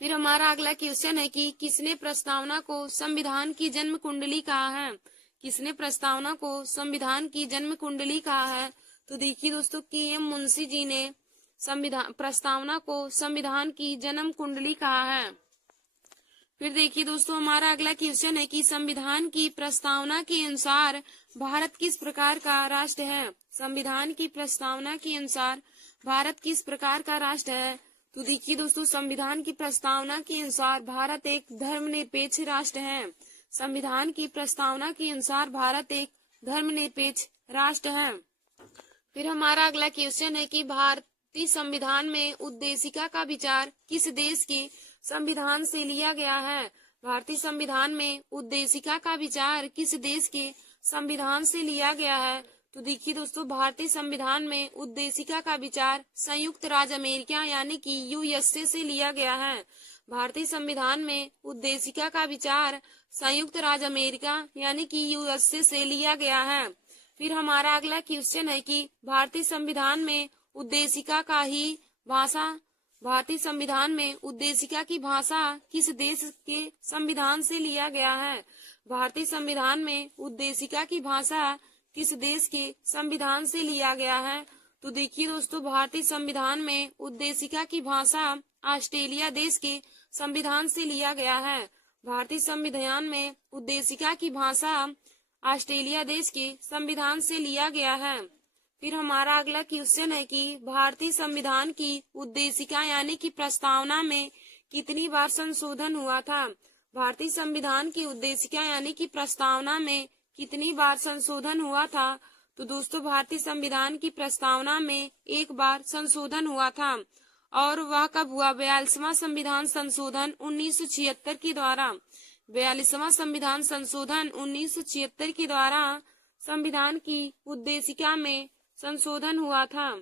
फिर हमारा अगला क्वेश्चन है कि किसने प्रस्तावना को संविधान की जन्म कुंडली कहा है। किसने प्रस्तावना को संविधान की जन्म कुंडली कहा है। तो देखिए दोस्तों, के.एम. मुंशी जी ने प्रस्तावना को संविधान की जन्म कुंडली कहा है। फिर देखिए दोस्तों, हमारा अगला क्वेश्चन है कि संविधान की प्रस्तावना के अनुसार भारत किस प्रकार का राष्ट्र है। संविधान की प्रस्तावना के अनुसार भारत किस प्रकार का राष्ट्र है। तो देखिए दोस्तों, संविधान की प्रस्तावना के अनुसार भारत एक धर्मनिरपेक्ष राष्ट्र है। संविधान की प्रस्तावना के अनुसार भारत एक धर्मनिरपेक्ष राष्ट्र है। फिर हमारा अगला क्वेश्चन है कि भारतीय संविधान में उद्देशिका का विचार किस देश के संविधान से लिया गया है। भारतीय संविधान में उद्देशिका का विचार किस देश के संविधान से लिया गया है। तो देखिए दोस्तों, भारतीय संविधान में उद्देशिका का विचार संयुक्त राज्य अमेरिका यानी कि यूएसए से लिया गया है। भारतीय संविधान में उद्देशिका का विचार संयुक्त राज्य अमेरिका यानी कि यूएसए से लिया गया है। फिर हमारा अगला क्वेश्चन है कि भारतीय संविधान में उद्देशिका की भाषा किस देश के संविधान से लिया गया है। भारतीय संविधान में उद्देशिका की भाषा किस देश के संविधान से लिया गया है। तो देखिए दोस्तों, भारतीय संविधान में उद्देशिका की भाषा ऑस्ट्रेलिया देश के संविधान से लिया गया है। भारतीय संविधान में उद्देशिका की भाषा ऑस्ट्रेलिया देश के संविधान से लिया गया है। फिर हमारा अगला क्वेश्चन है कि भारतीय संविधान की उद्देशिका यानी कि प्रस्तावना में कितनी बार संशोधन हुआ था। भारतीय संविधान की उद्देशिका यानी कि प्रस्तावना में कितनी बार संशोधन हुआ था। तो दोस्तों, भारतीय संविधान की प्रस्तावना में एक बार संशोधन हुआ था और वह कब हुआ। 42वां संविधान संशोधन 1976 के द्वारा। 42वां संविधान संशोधन 1976 के द्वारा संविधान की उद्देशिका में संशोधन हुआ था।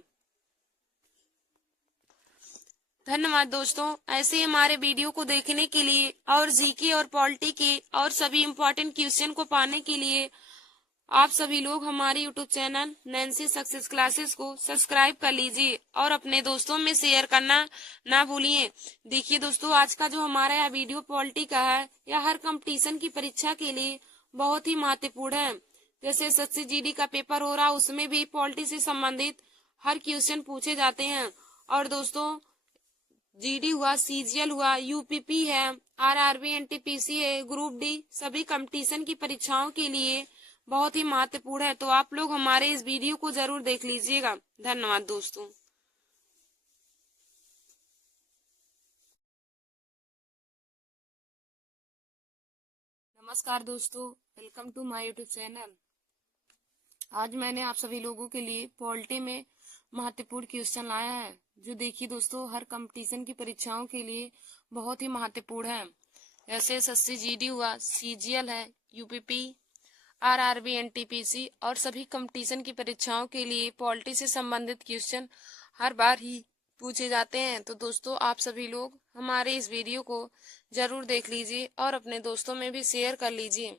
धन्यवाद दोस्तों। ऐसे ही हमारे वीडियो को देखने के लिए और जीके और पॉलिटी के और सभी इम्पोर्टेंट क्वेश्चन को पाने के लिए आप सभी लोग हमारे YouTube channel Nancy success classes को सब्सक्राइब कर लीजिए और अपने दोस्तों में शेयर करना ना भूलिए। देखिए दोस्तों, आज का जो हमारा यह वीडियो पॉलिटी का है, यह हर कंपटीशन की परीक्षा के लिए बहुत ही महत्वपूर्ण है। जैसे एसएससी जीडी का पेपर हो रहा, उसमें भी पॉलिटी से संबंधित हर क्वेश्चन पूछे जाते हैं। और दोस्तों, जीडी हुआ, सीजीएल हुआ, यूपीपी है, आरआरबी, एनटीपीसी है, ग्रुप डी, सभी कंपटीशन की परीक्षाओं के लिए बहुत ही महत्वपूर्ण है। तो आप लोग हमारे इस वीडियो को जरूर देख लीजिएगा। धन्यवाद दोस्तों। नमस्कार दोस्तों, welcome to my YouTube channel. आज मैंने आप सभी लोगों के लिए पॉलिटी में महत्वपूर्ण क्वेश्चन लाया है, जो देखिए दोस्तों हर कंपटीशन की परीक्षाओं के लिए बहुत ही महत्वपूर्ण है। जैसे एसएससी जीडी हुआ, सीजीएल है, यूपीपी, आरआरबी, एनटीपीसी और सभी कंपटीशन की परीक्षाओं के लिए पॉलिटी से संबंधित क्वेश्चन हर बार ही पूछे जाते हैं। तो दोस्तों, आप सभी लोग हमारे इस वीडियो को जरूर देख लीजिए और अपने दोस्तों में भी शेयर कर लीजिए।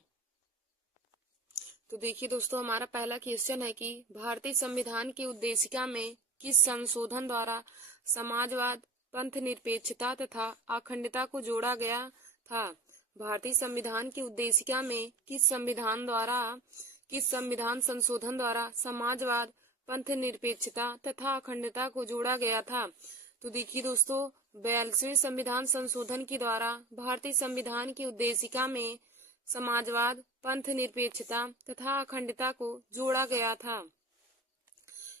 तो देखिए दोस्तों, हमारा पहला क्वेश्चन है कि भारतीय संविधान की उद्देशिका में किस संशोधन द्वारा समाजवाद, पंथ निरपेक्षता तथा अखंडता को जोड़ा गया था। भारतीय संविधान की उद्देशिका में किस संविधान संशोधन द्वारा समाजवाद, पंथ निरपेक्षता तथा अखंडता को जोड़ा गया था। तो देखिए दोस्तों, 42वें संविधान संशोधन के द्वारा भारतीय संविधान की उद्देशिका में समाजवाद, पंथ निरपेक्षता तथा अखंडता को जोड़ा गया था।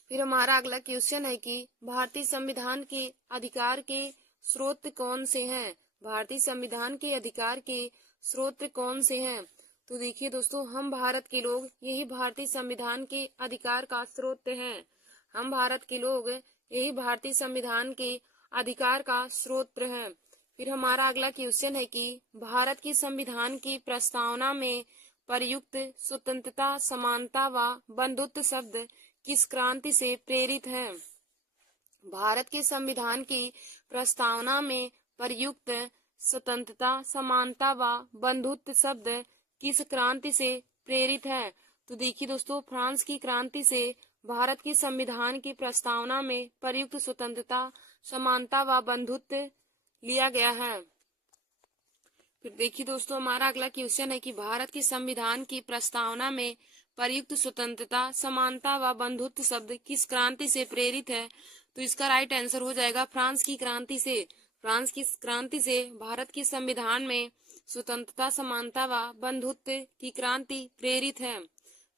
फिर हमारा अगला क्वेश्चन है कि भारतीय संविधान के अधिकार के स्रोत कौन से हैं। भारतीय संविधान के अधिकार के स्रोत कौन से हैं। तो देखिए दोस्तों, हम भारत के लोग यही भारतीय संविधान के अधिकार का स्रोत हैं। हम भारत के लोग यही भारतीय संविधान के अधिकार का स्रोत हैं। फिर हमारा अगला क्वेश्चन है कि भारत की संविधान की प्रस्तावना में प्रयुक्त स्वतंत्रता, समानता व बंधुत्व शब्द किस क्रांति से प्रेरित हैं। भारत के संविधान की प्रस्तावना में प्रयुक्त स्वतंत्रता, समानता व बंधुत्व शब्द किस क्रांति से प्रेरित है। तो देखिए दोस्तों, फ्रांस की क्रांति से भारत की संविधान की प्रस्तावना में प्रयुक्त स्वतंत्रता, समानता व बंधुत्व लिया गया है। फिर देखिए दोस्तों, हमारा अगला क्वेश्चन है कि भारत के संविधान की प्रस्तावना में प्रयुक्त स्वतंत्रता, समानता व बंधुत्व शब्द किस क्रांति से प्रेरित है। तो इसका राइट आंसर हो जाएगा फ्रांस की क्रांति से। फ्रांस की क्रांति से भारत के संविधान में स्वतंत्रता, समानता व बंधुत्व की क्रांति प्रेरित है।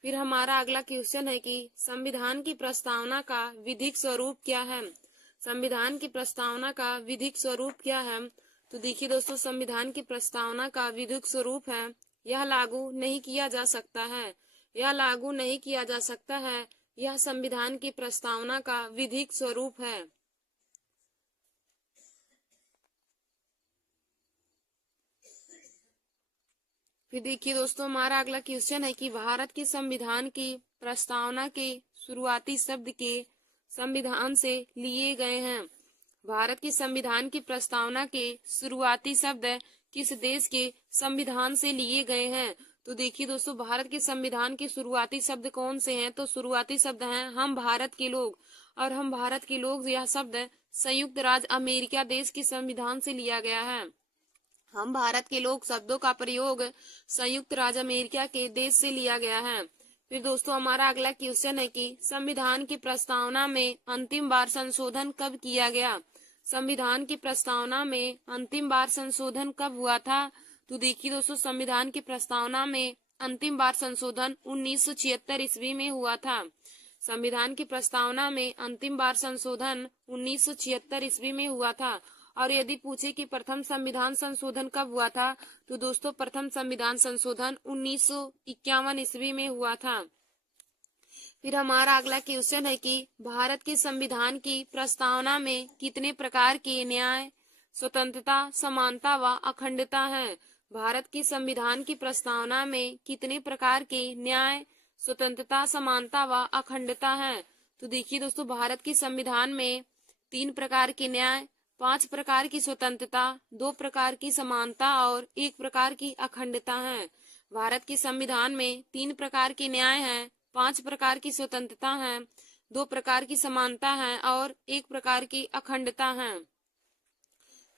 फिर हमारा अगला क्वेश्चन है कि संविधान की प्रस्तावना का विधिक स्वरूप क्या है। संविधान की प्रस्तावना का विधिक स्वरूप क्या है। तो देखिए दोस्तों, संविधान की प्रस्तावना का विधिक स्वरूप है, यह लागू नहीं किया जा सकता है। यह लागू नहीं किया जा सकता है, यह संविधान की प्रस्तावना का विधिक स्वरूप है। फिर देखिए दोस्तों, हमारा अगला क्वेश्चन है कि भारत के संविधान की प्रस्तावना के शुरुआती शब्द के संविधान से लिए गए हैं। भारत के संविधान की प्रस्तावना के शुरुआती शब्द किस देश के संविधान से लिए गए हैं। तो देखिए दोस्तों, भारत के संविधान के शुरुआती शब्द कौन से हैं। तो शुरुआती शब्द हैं हम भारत के लोग। और हम भारत के लोग यह शब्द संयुक्त राज्य अमेरिका देश के संविधान से लिया गया है। हम भारत के लोग शब्दों का प्रयोग संयुक्त राज्य अमेरिका के देश से लिया गया है। फिर दोस्तों, हमारा अगला क्वेश्चन है कि संविधान की प्रस्तावना में अंतिम बार संशोधन कब किया गया। संविधान की प्रस्तावना में अंतिम बार संशोधन कब हुआ था। तो देखिए दोस्तों, संविधान की प्रस्तावना में अंतिम बार संशोधन 1976 ईस्वी में हुआ था। संविधान की प्रस्तावना में अंतिम बार संशोधन 1976 ईस्वी में हुआ था। और यदि पूछे कि प्रथम संविधान संशोधन कब हुआ था, तो दोस्तों प्रथम संविधान संशोधन 1951 ईस्वी में हुआ था। फिर हमारा अगला क्वेश्चन है कि भारत के संविधान की प्रस्तावना में कितने प्रकार के न्याय, स्वतंत्रता, समानता व अखंडता है। भारत की संविधान की प्रस्तावना में कितने प्रकार के न्याय, स्वतंत्रता, समानता व अखंडता है। तो देखिए दोस्तों, भारत के संविधान में 3 प्रकार के न्याय, 5 प्रकार की स्वतंत्रता, 2 प्रकार की समानता और 1 प्रकार की अखंडता है। भारत के संविधान में 3 प्रकार के न्याय हैं, 5 प्रकार की स्वतंत्रता है, 2 प्रकार की समानता है और 1 प्रकार की अखंडता है।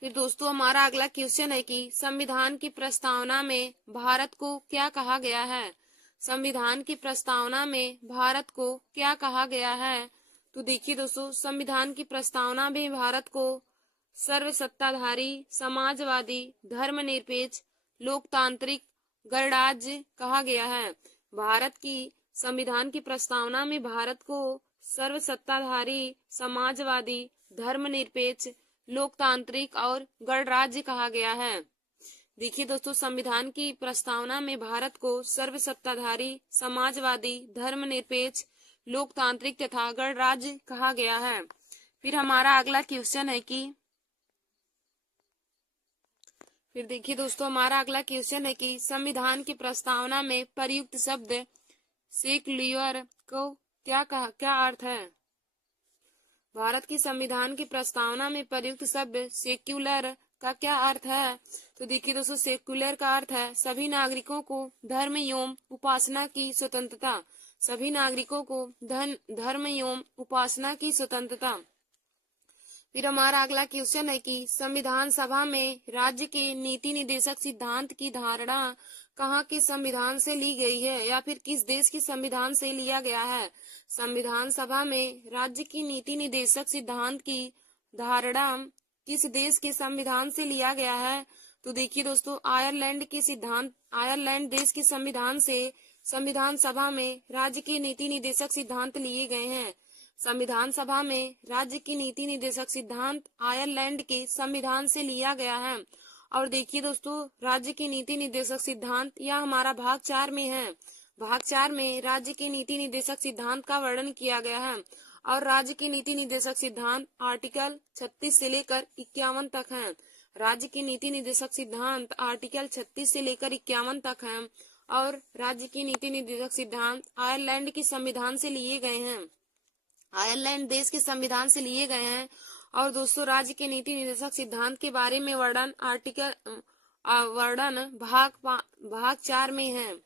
फिर दोस्तों हमारा अगला क्वेश्चन है कि संविधान की प्रस्तावना में भारत को क्या कहा गया है। संविधान की प्रस्तावना में भारत को क्या कहा गया है। तो देखिए दोस्तों, संविधान की प्रस्तावना में भारत को सर्वसत्ताधारी, समाजवादी, धर्मनिरपेक्ष, लोकतांत्रिक, गणराज्य कहा गया है। भारत की संविधान की प्रस्तावना में भारत को सर्वसत्ताधारी, समाजवादी, धर्मनिरपेक्ष, लोकतांत्रिक और गणराज्य कहा गया है। देखिए दोस्तों, संविधान की प्रस्तावना में भारत को सर्वसत्ताधारी, समाजवादी, धर्मनिरपेक्ष, लोकतांत्रिक तथा गणराज्य कहा गया है। फिर हमारा अगला क्वेश्चन है कि संविधान की प्रस्तावना में प्रयुक्त शब्द सेक्युलर को क्या अर्थ है। भारत की संविधान की प्रस्तावना में प्रयुक्त शब्द सेक्युलर का क्या अर्थ है। तो देखिए दोस्तों, सेक्युलर का अर्थ है सभी नागरिकों को धर्म एवं उपासना की स्वतंत्रता। सभी नागरिकों को धर्म एवं उपासना की स्वतंत्रता। फिर हमारा अगला क्वेश्चन है कि संविधान सभा में राज्य के नीति निदेशक सिद्धांत की धारणा कहाँ के संविधान से ली गई है या फिर किस देश के संविधान से लिया गया है। संविधान सभा में राज्य की नीति निदेशक सिद्धांत की धारणा किस देश के संविधान से लिया गया है। तो देखिए दोस्तों, आयरलैंड देश के संविधान से संविधान सभा में राज्य के नीति निदेशक सिद्धांत लिए गए हैं। संविधान सभा में राज्य की नीति निदेशक सिद्धांत आयरलैंड के संविधान से लिया गया है। और देखिए दोस्तों, राज्य की नीति निदेशक सिद्धांत यह हमारा भाग 4 में है। भाग 4 में राज्य के नीति निदेशक सिद्धांत का वर्णन किया गया है और राज्य की नीति निदेशक सिद्धांत आर्टिकल 36 से लेकर 51 तक है। राज्य की नीति निदेशक सिद्धांत आर्टिकल 36 से लेकर 51 तक है और राज्य की नीति निदेशक सिद्धांत आयरलैंड के संविधान से लिए गए हैं। आयरलैंड देश के संविधान से लिए गए हैं। और दोस्तों, राज्य के नीति निदेशक सिद्धांत के बारे में वर्णन भाग 4 में है।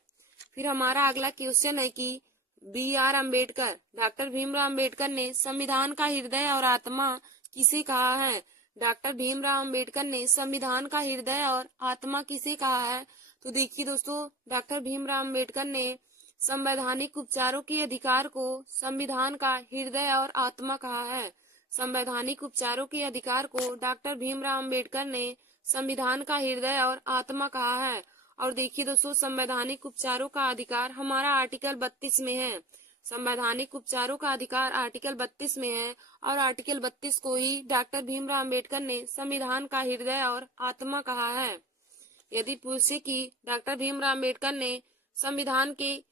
फिर हमारा अगला क्वेश्चन है कि डॉक्टर भीमराव अम्बेडकर ने संविधान का हृदय और आत्मा किसे कहा है। डॉक्टर भीमराव अम्बेडकर ने संविधान का हृदय और आत्मा किसे कहा है। तो देखिए दोस्तों, डॉक्टर भीमराव अम्बेडकर ने संवैधानिक उपचारों के अधिकार को संविधान का हृदय और आत्मा कहा है। संवैधानिक उपचारों के अधिकार को डॉक्टर भीमराव अम्बेडकर ने संविधान का हृदय और आत्मा कहा है। और देखिए दोस्तों, संवैधानिक उपचारों का अधिकार हमारा आर्टिकल 32 में है। संवैधानिक उपचारों का अधिकार आर्टिकल 32 में है और आर्टिकल 32 को ही डॉक्टर भीमराव अम्बेडकर ने संविधान का हृदय और आत्मा कहा है। यदि पूछे कि डॉक्टर भीमराव अम्बेडकर ने संविधान के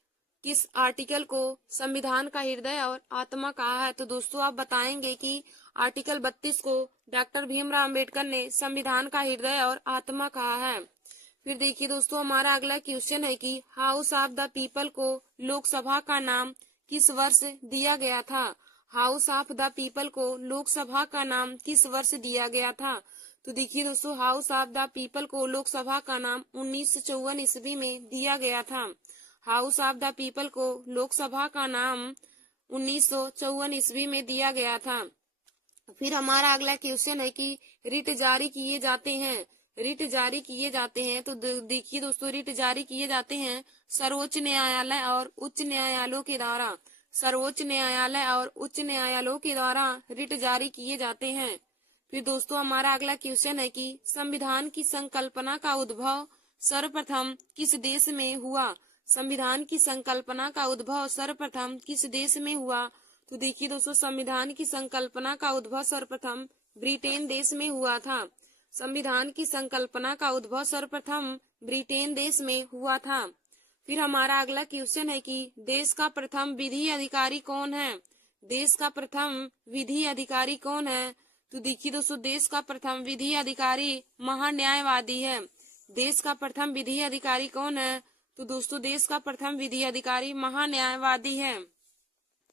किस आर्टिकल को संविधान का हृदय और आत्मा कहा है, तो दोस्तों आप बताएंगे कि आर्टिकल 32 को डॉक्टर भीमराव अम्बेडकर ने संविधान का हृदय और आत्मा कहा है। फिर देखिए दोस्तों, हमारा अगला क्वेश्चन है कि हाउस ऑफ द पीपल को लोकसभा का नाम किस वर्ष दिया गया था। हाउस ऑफ द पीपल को लोकसभा का नाम किस वर्ष दिया गया था। तो देखिए दोस्तों, हाउस ऑफ द पीपल को लोकसभा का नाम 1954 ईस्वी में दिया गया था। हाउस ऑफ द पीपल को लोकसभा का नाम 1954 ईस्वी में दिया गया था। फिर हमारा अगला क्वेश्चन है कि रिट जारी किए जाते हैं। रिट जारी किए जाते हैं तो देखिए दोस्तों, रिट जारी किए जाते हैं सर्वोच्च न्यायालय और उच्च न्यायालयों के द्वारा। सर्वोच्च न्यायालय और उच्च न्यायालयों के द्वारा रिट जारी किए जाते हैं। फिर दोस्तों हमारा अगला क्वेश्चन है कि संविधान की संकल्पना का उद्भव सर्वप्रथम किस देश में हुआ। संविधान की संकल्पना का उद्भव सर्वप्रथम किस देश में हुआ। तो देखिए दोस्तों, संविधान की संकल्पना का उद्भव सर्वप्रथम ब्रिटेन देश में हुआ था। संविधान की संकल्पना का उद्भव सर्वप्रथम ब्रिटेन देश में हुआ था। फिर हमारा अगला क्वेश्चन है कि देश का प्रथम विधि अधिकारी कौन है। देश का प्रथम विधि अधिकारी कौन है। तो देखिए दोस्तों, देश का प्रथम विधि अधिकारी महान्यायवादी है। देश का प्रथम विधि अधिकारी कौन है। तो दोस्तों, देश का प्रथम विधि अधिकारी महान्यायवादी है।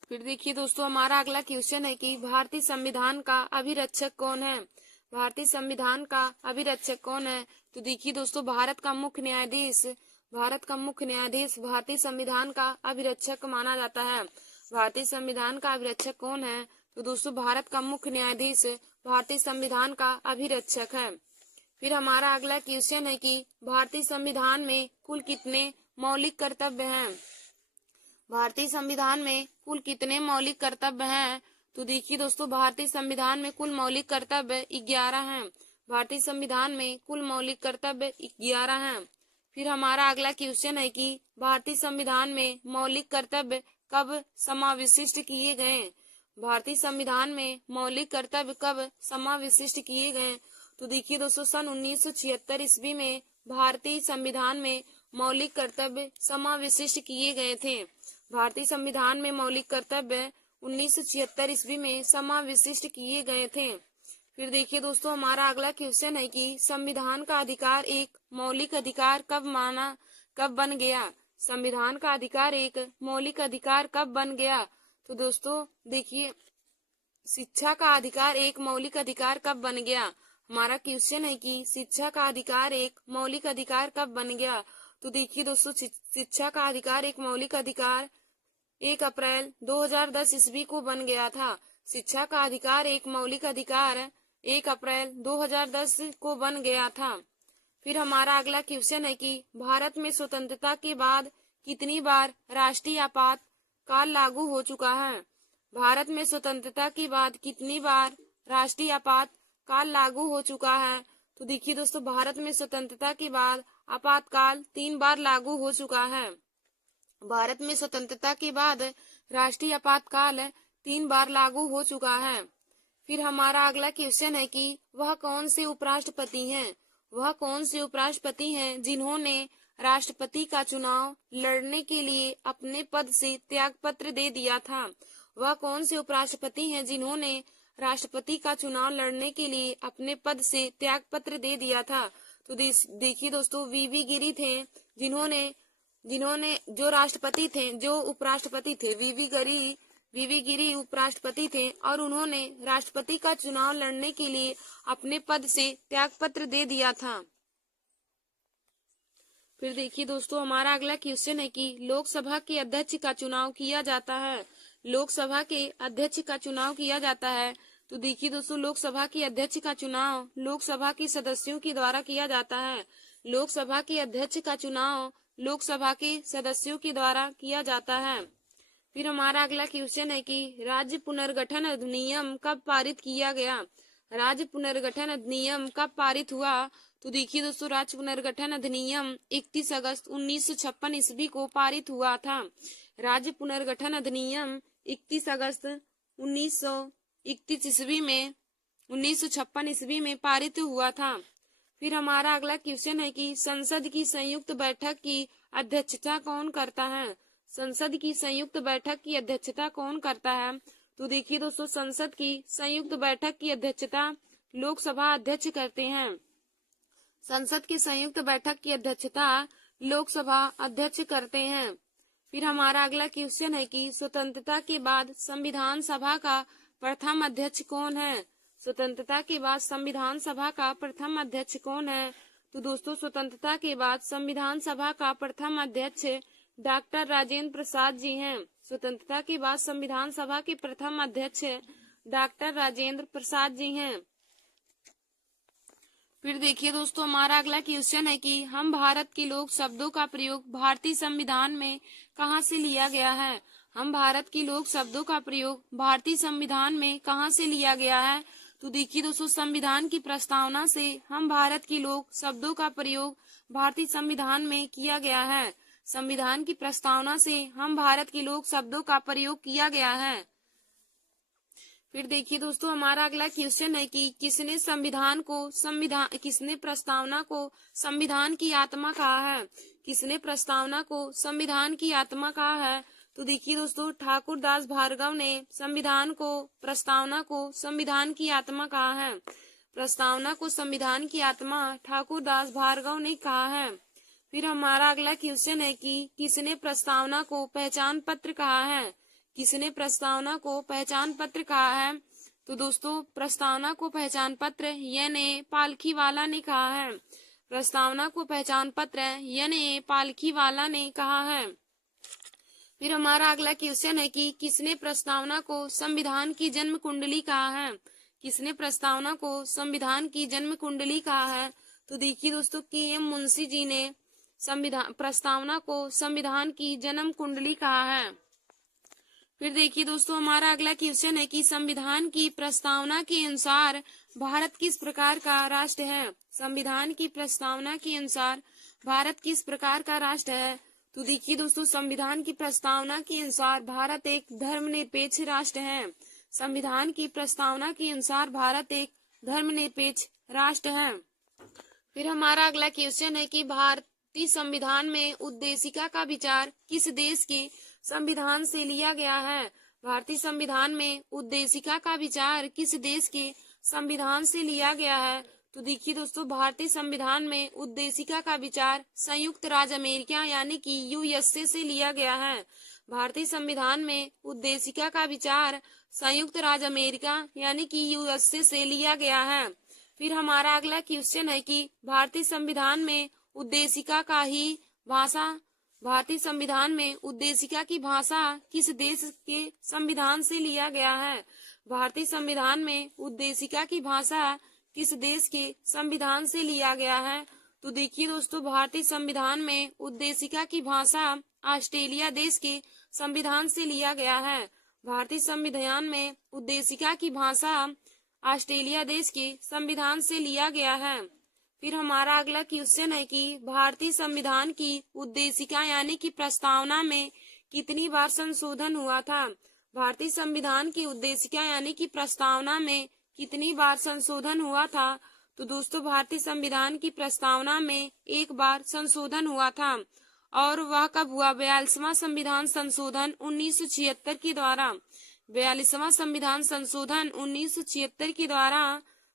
फिर देखिए दोस्तों, हमारा अगला क्वेश्चन है कि भारतीय संविधान का अभिरक्षक कौन है। भारतीय संविधान का अभिरक्षक कौन है? तो देखिए दोस्तों, भारत का मुख्य न्यायाधीश भारतीय संविधान का अभिरक्षक माना जाता है। भारतीय संविधान का अभिरक्षक कौन है? तो दोस्तों, भारत का मुख्य न्यायाधीश भारतीय संविधान का अभिरक्षक है। फिर हमारा अगला क्वेश्चन है कि भारतीय संविधान में कुल कितने मौलिक कर्तव्य हैं? भारतीय संविधान में कुल कितने मौलिक कर्तव्य हैं? तो देखिए दोस्तों, भारतीय संविधान में कुल मौलिक कर्तव्य 11 हैं। भारतीय संविधान में कुल मौलिक कर्तव्य 11 हैं। फिर हमारा अगला क्वेश्चन है कि भारतीय संविधान में मौलिक कर्तव्य कब समाविष्ट किए गए? भारतीय संविधान में मौलिक कर्तव्य कब समाविष्ट किए गए? तो देखिए दोस्तों, सन 1976 ईस्वी में भारतीय संविधान में मौलिक कर्तव्य समाविष्ट किए गए थे। भारतीय संविधान में मौलिक कर्तव्य 1976 ईस्वी में समाविष्ट किए गए थे। फिर देखिए दोस्तों, हमारा अगला क्वेश्चन है कि संविधान का अधिकार एक मौलिक अधिकार कब बन गया? संविधान का अधिकार एक मौलिक अधिकार कब बन गया? तो दोस्तों देखिए, शिक्षा का अधिकार एक मौलिक अधिकार कब बन गया? हमारा क्वेश्चन है कि शिक्षा का अधिकार एक मौलिक अधिकार कब बन गया? तो देखिए दोस्तों, शिक्षा का अधिकार एक मौलिक अधिकार 1 अप्रैल 2010 ईस्वी को बन गया था। शिक्षा का अधिकार एक मौलिक अधिकार 1 अप्रैल 2010 को बन गया था। फिर हमारा अगला क्वेश्चन है कि भारत में स्वतंत्रता के बाद कितनी बार राष्ट्रीय आपातकाल लागू हो चुका है? भारत में स्वतंत्रता के बाद कितनी बार राष्ट्रीय आपातकाल लागू हो चुका है? तो देखिए दोस्तों, भारत में स्वतंत्रता के बाद आपातकाल 3 बार लागू हो चुका है। भारत में स्वतंत्रता के बाद राष्ट्रीय आपातकाल 3 बार लागू हो चुका है। फिर हमारा अगला क्वेश्चन है कि वह कौन से उपराष्ट्रपति हैं? वह कौन से उपराष्ट्रपति हैं जिन्होंने राष्ट्रपति का चुनाव लड़ने के लिए अपने पद से त्यागपत्र दे दिया था? वह कौन से उपराष्ट्रपति हैं जिन्होंने राष्ट्रपति का चुनाव लड़ने के लिए अपने पद से त्यागपत्र दे दिया था? तो देखिए दोस्तों, वीवी गिरी थे जिन्होंने जो उपराष्ट्रपति थे, वीवी गिरी उपराष्ट्रपति थे और उन्होंने राष्ट्रपति का चुनाव लड़ने के लिए अपने पद से त्यागपत्र दे दिया था। फिर देखिए दोस्तों, हमारा अगला क्वेश्चन है कि लोकसभा के अध्यक्ष का चुनाव किया जाता है। लोकसभा के अध्यक्ष का चुनाव किया जाता है। तो देखिए दोस्तों, लोकसभा के अध्यक्ष का चुनाव लोकसभा के सदस्यों के द्वारा किया जाता है। लोकसभा के अध्यक्ष का चुनाव लोकसभा के सदस्यों के द्वारा किया जाता है। फिर हमारा अगला क्वेश्चन है कि राज्य पुनर्गठन अधिनियम कब पारित किया गया? राज्य पुनर्गठन अधिनियम कब पारित हुआ? तो देखिए दोस्तों, राज्य पुनर्गठन अधिनियम 31 अगस्त 1956 ईस्वी को पारित हुआ था। राज्य पुनर्गठन अधिनियम 31 अगस्त 1956 ईस्वी में पारित हुआ था। फिर हमारा अगला क्वेश्चन है कि संसद की संयुक्त बैठक की अध्यक्षता कौन करता है? संसद की संयुक्त बैठक की अध्यक्षता कौन करता है? तो देखिए दोस्तों, संसद की संयुक्त बैठक की अध्यक्षता लोकसभा अध्यक्ष करते हैं। संसद की संयुक्त बैठक की अध्यक्षता लोकसभा अध्यक्ष करते हैं। फिर हमारा अगला क्वेश्चन है कि स्वतंत्रता के बाद संविधान सभा का प्रथम अध्यक्ष कौन है? स्वतंत्रता के बाद संविधान सभा का प्रथम अध्यक्ष कौन है? तो दोस्तों, स्वतंत्रता के बाद संविधान सभा का प्रथम अध्यक्ष डॉक्टर राजेंद्र प्रसाद जी हैं। स्वतंत्रता के बाद संविधान सभा के प्रथम अध्यक्ष डॉक्टर राजेंद्र प्रसाद जी हैं। फिर देखिए दोस्तों, हमारा अगला क्वेश्चन है कि हम भारत के लोग शब्दों का प्रयोग भारतीय संविधान में कहां से लिया गया है? हम भारत के लोग शब्दों का प्रयोग भारतीय संविधान में कहां से लिया गया है? तो देखिए दोस्तों, संविधान की प्रस्तावना से हम भारत के लोग शब्दों का प्रयोग भारतीय संविधान में किया गया है। संविधान की प्रस्तावना से हम भारत के लोग शब्दों का प्रयोग किया गया है। फिर देखिए दोस्तों, हमारा अगला क्वेश्चन है कि किसने प्रस्तावना को संविधान की आत्मा कहा है? किसने प्रस्तावना को संविधान की आत्मा कहा है? तो देखिए दोस्तों, ठाकुर दास भार्गव ने प्रस्तावना को संविधान की आत्मा कहा है। प्रस्तावना को संविधान की आत्मा ठाकुर दास भार्गव ने कहा है। फिर हमारा अगला क्वेश्चन है कि किसने प्रस्तावना को पहचान पत्र कहा है? किसने प्रस्तावना को पहचान पत्र कहा है? तो दोस्तों प्रस्तावना को पहचान पत्र यानी पालखी वाला ने कहा है। प्रस्तावना को पहचान पत्र यानी पालखी वाला ने कहा है। फिर हमारा अगला क्वेश्चन है कि किसने प्रस्तावना को संविधान की जन्म कुंडली कहा है। किसने प्रस्तावना को संविधान की जन्म कुंडली कहा है। तो देखिए दोस्तों के.एम. मुंशी जी ने प्रस्तावना को संविधान की जन्म कुंडली कहा है। फिर देखिए दोस्तों हमारा अगला क्वेश्चन है कि संविधान की प्रस्तावना के अनुसार भारत किस प्रकार का राष्ट्र है। संविधान की प्रस्तावना के अनुसार भारत किस प्रकार का राष्ट्र है। तो देखिए दोस्तों संविधान की प्रस्तावना के अनुसार भारत एक धर्मनिरपेक्ष राष्ट्र है। संविधान की प्रस्तावना के अनुसार भारत एक धर्मनिरपेक्ष राष्ट्र है। फिर हमारा अगला क्वेश्चन है कि भारतीय संविधान में उद्देशिका का विचार किस देश के संविधान से लिया गया है। भारतीय संविधान में उद्देशिका का विचार किस देश के संविधान से लिया गया है। तो देखिए दोस्तों भारतीय संविधान में उद्देशिका का विचार संयुक्त राज्य अमेरिका यानी कि यूएसए से लिया गया है। भारतीय संविधान में उद्देशिका का विचार संयुक्त राज्य अमेरिका यानी कि यूएसए से लिया गया है। फिर हमारा अगला क्वेश्चन है कि भारतीय संविधान में उद्देशिका का ही भाषा भारतीय संविधान में उद्देशिका की भाषा किस देश के संविधान से लिया गया है। भारतीय संविधान में उद्देशिका की भाषा किस देश के संविधान से लिया गया है। तो देखिए दोस्तों भारतीय संविधान में उद्देशिका की भाषा ऑस्ट्रेलिया देश के संविधान से लिया गया है। भारतीय संविधान में उद्देशिका की भाषा ऑस्ट्रेलिया देश के संविधान से लिया गया है। फिर हमारा अगला क्वेश्चन है कि भारतीय संविधान की उद्देशिका यानी कि प्रस्तावना में कितनी बार संशोधन हुआ था। भारतीय संविधान की उद्देशिका यानी कि प्रस्तावना में कितनी बार संशोधन हुआ था। तो दोस्तों भारतीय संविधान की प्रस्तावना में एक बार संशोधन हुआ था और वह कब हुआ। 42वां संविधान संशोधन 1976 के द्वारा। 42वां संविधान संशोधन 1976 के द्वारा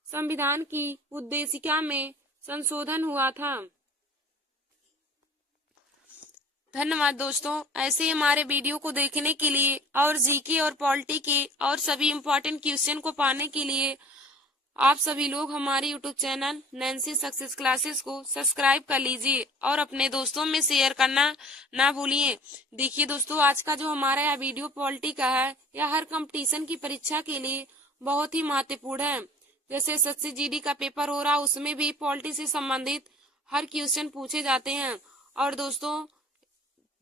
संविधान की उद्देशिका में संशोधन हुआ था। धन्यवाद दोस्तों। ऐसे हमारे वीडियो को देखने के लिए और जीके और पॉलिटी के और सभी इम्पोर्टेंट क्वेश्चन को पाने के लिए आप सभी लोग हमारे YouTube channel Nancy success classes को सब्सक्राइब कर लीजिए और अपने दोस्तों में शेयर करना ना भूलिए। देखिए दोस्तों आज का जो हमारा यह वीडियो पॉलिटी का है यह हर कंपटीशन की परीक्षा के लिए बहुत ही महत्वपूर्ण है। जैसे एसएससी जीडी का पेपर हो रहा उसमें भी पॉलिटी से संबंधित हर क्वेश्चन पूछे जाते हैं। और दोस्तों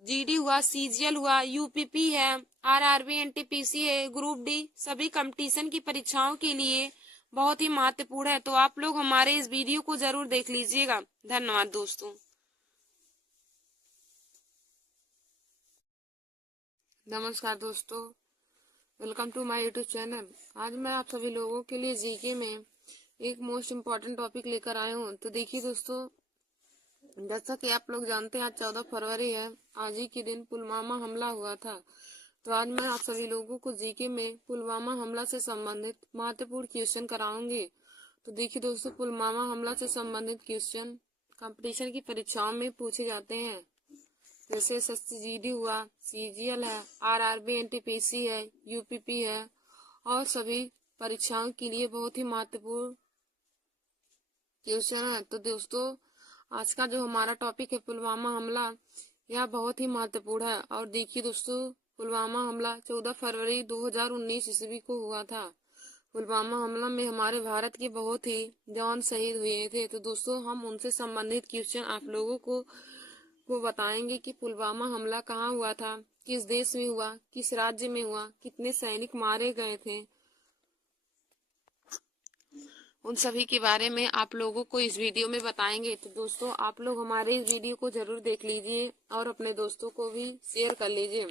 जीडी हुआ, सीजीएल हुआ, यूपीपी है, आरआरबी, एनटीपीसी है, ग्रुप डी सभी कंपटीशन की परीक्षाओं के लिए बहुत ही महत्वपूर्ण है। तो आप लोग हमारे इस वीडियो को जरूर देख लीजिएगा। धन्यवाद दोस्तों। नमस्कार दोस्तों, welcome to my YouTube channel. आज मैं आप सभी लोगों के लिए जीके में एक मोस्ट इम्पोर्टेंट टॉपिक लेकर आया हूँ। तो देखिए दोस्तों जैसा कि आप लोग जानते हैं आज 14 फरवरी है। आज ही के दिन पुलवामा हमला हुआ था। तो आज मैं आप सभी लोगों को जीके में पुलवामा हमला से संबंधित महत्वपूर्ण क्वेश्चन कराऊंगी। तो देखिए दोस्तों पुलवामा हमला से संबंधित क्वेश्चन कंपटीशन की परीक्षाओं में पूछे जाते हैं। जैसे एसएससी जीडी हुआ, सीजीएल है, आरआरबी, एनटीपीसी है, यूपीपी है और सभी परीक्षाओं के लिए बहुत ही महत्वपूर्ण क्वेश्चन है। तो दोस्तों आज का जो हमारा टॉपिक है पुलवामा हमला यह बहुत ही महत्वपूर्ण है। और देखिए दोस्तों पुलवामा हमला 14 फरवरी 2019 ईस्वी को हुआ था। पुलवामा हमला में हमारे भारत के बहुत ही जवान शहीद हुए थे। तो दोस्तों हम उनसे संबंधित क्वेश्चन आप लोगों को बताएंगे कि पुलवामा हमला कहाँ हुआ था, किस देश में हुआ, किस राज्य में हुआ, कितने सैनिक मारे गए थे, उन सभी के बारे में आप लोगों को इस वीडियो में बताएंगे। तो दोस्तों आप लोग हमारे इस वीडियो को जरूर देख लीजिए और अपने दोस्तों को भी शेयर कर लीजिए।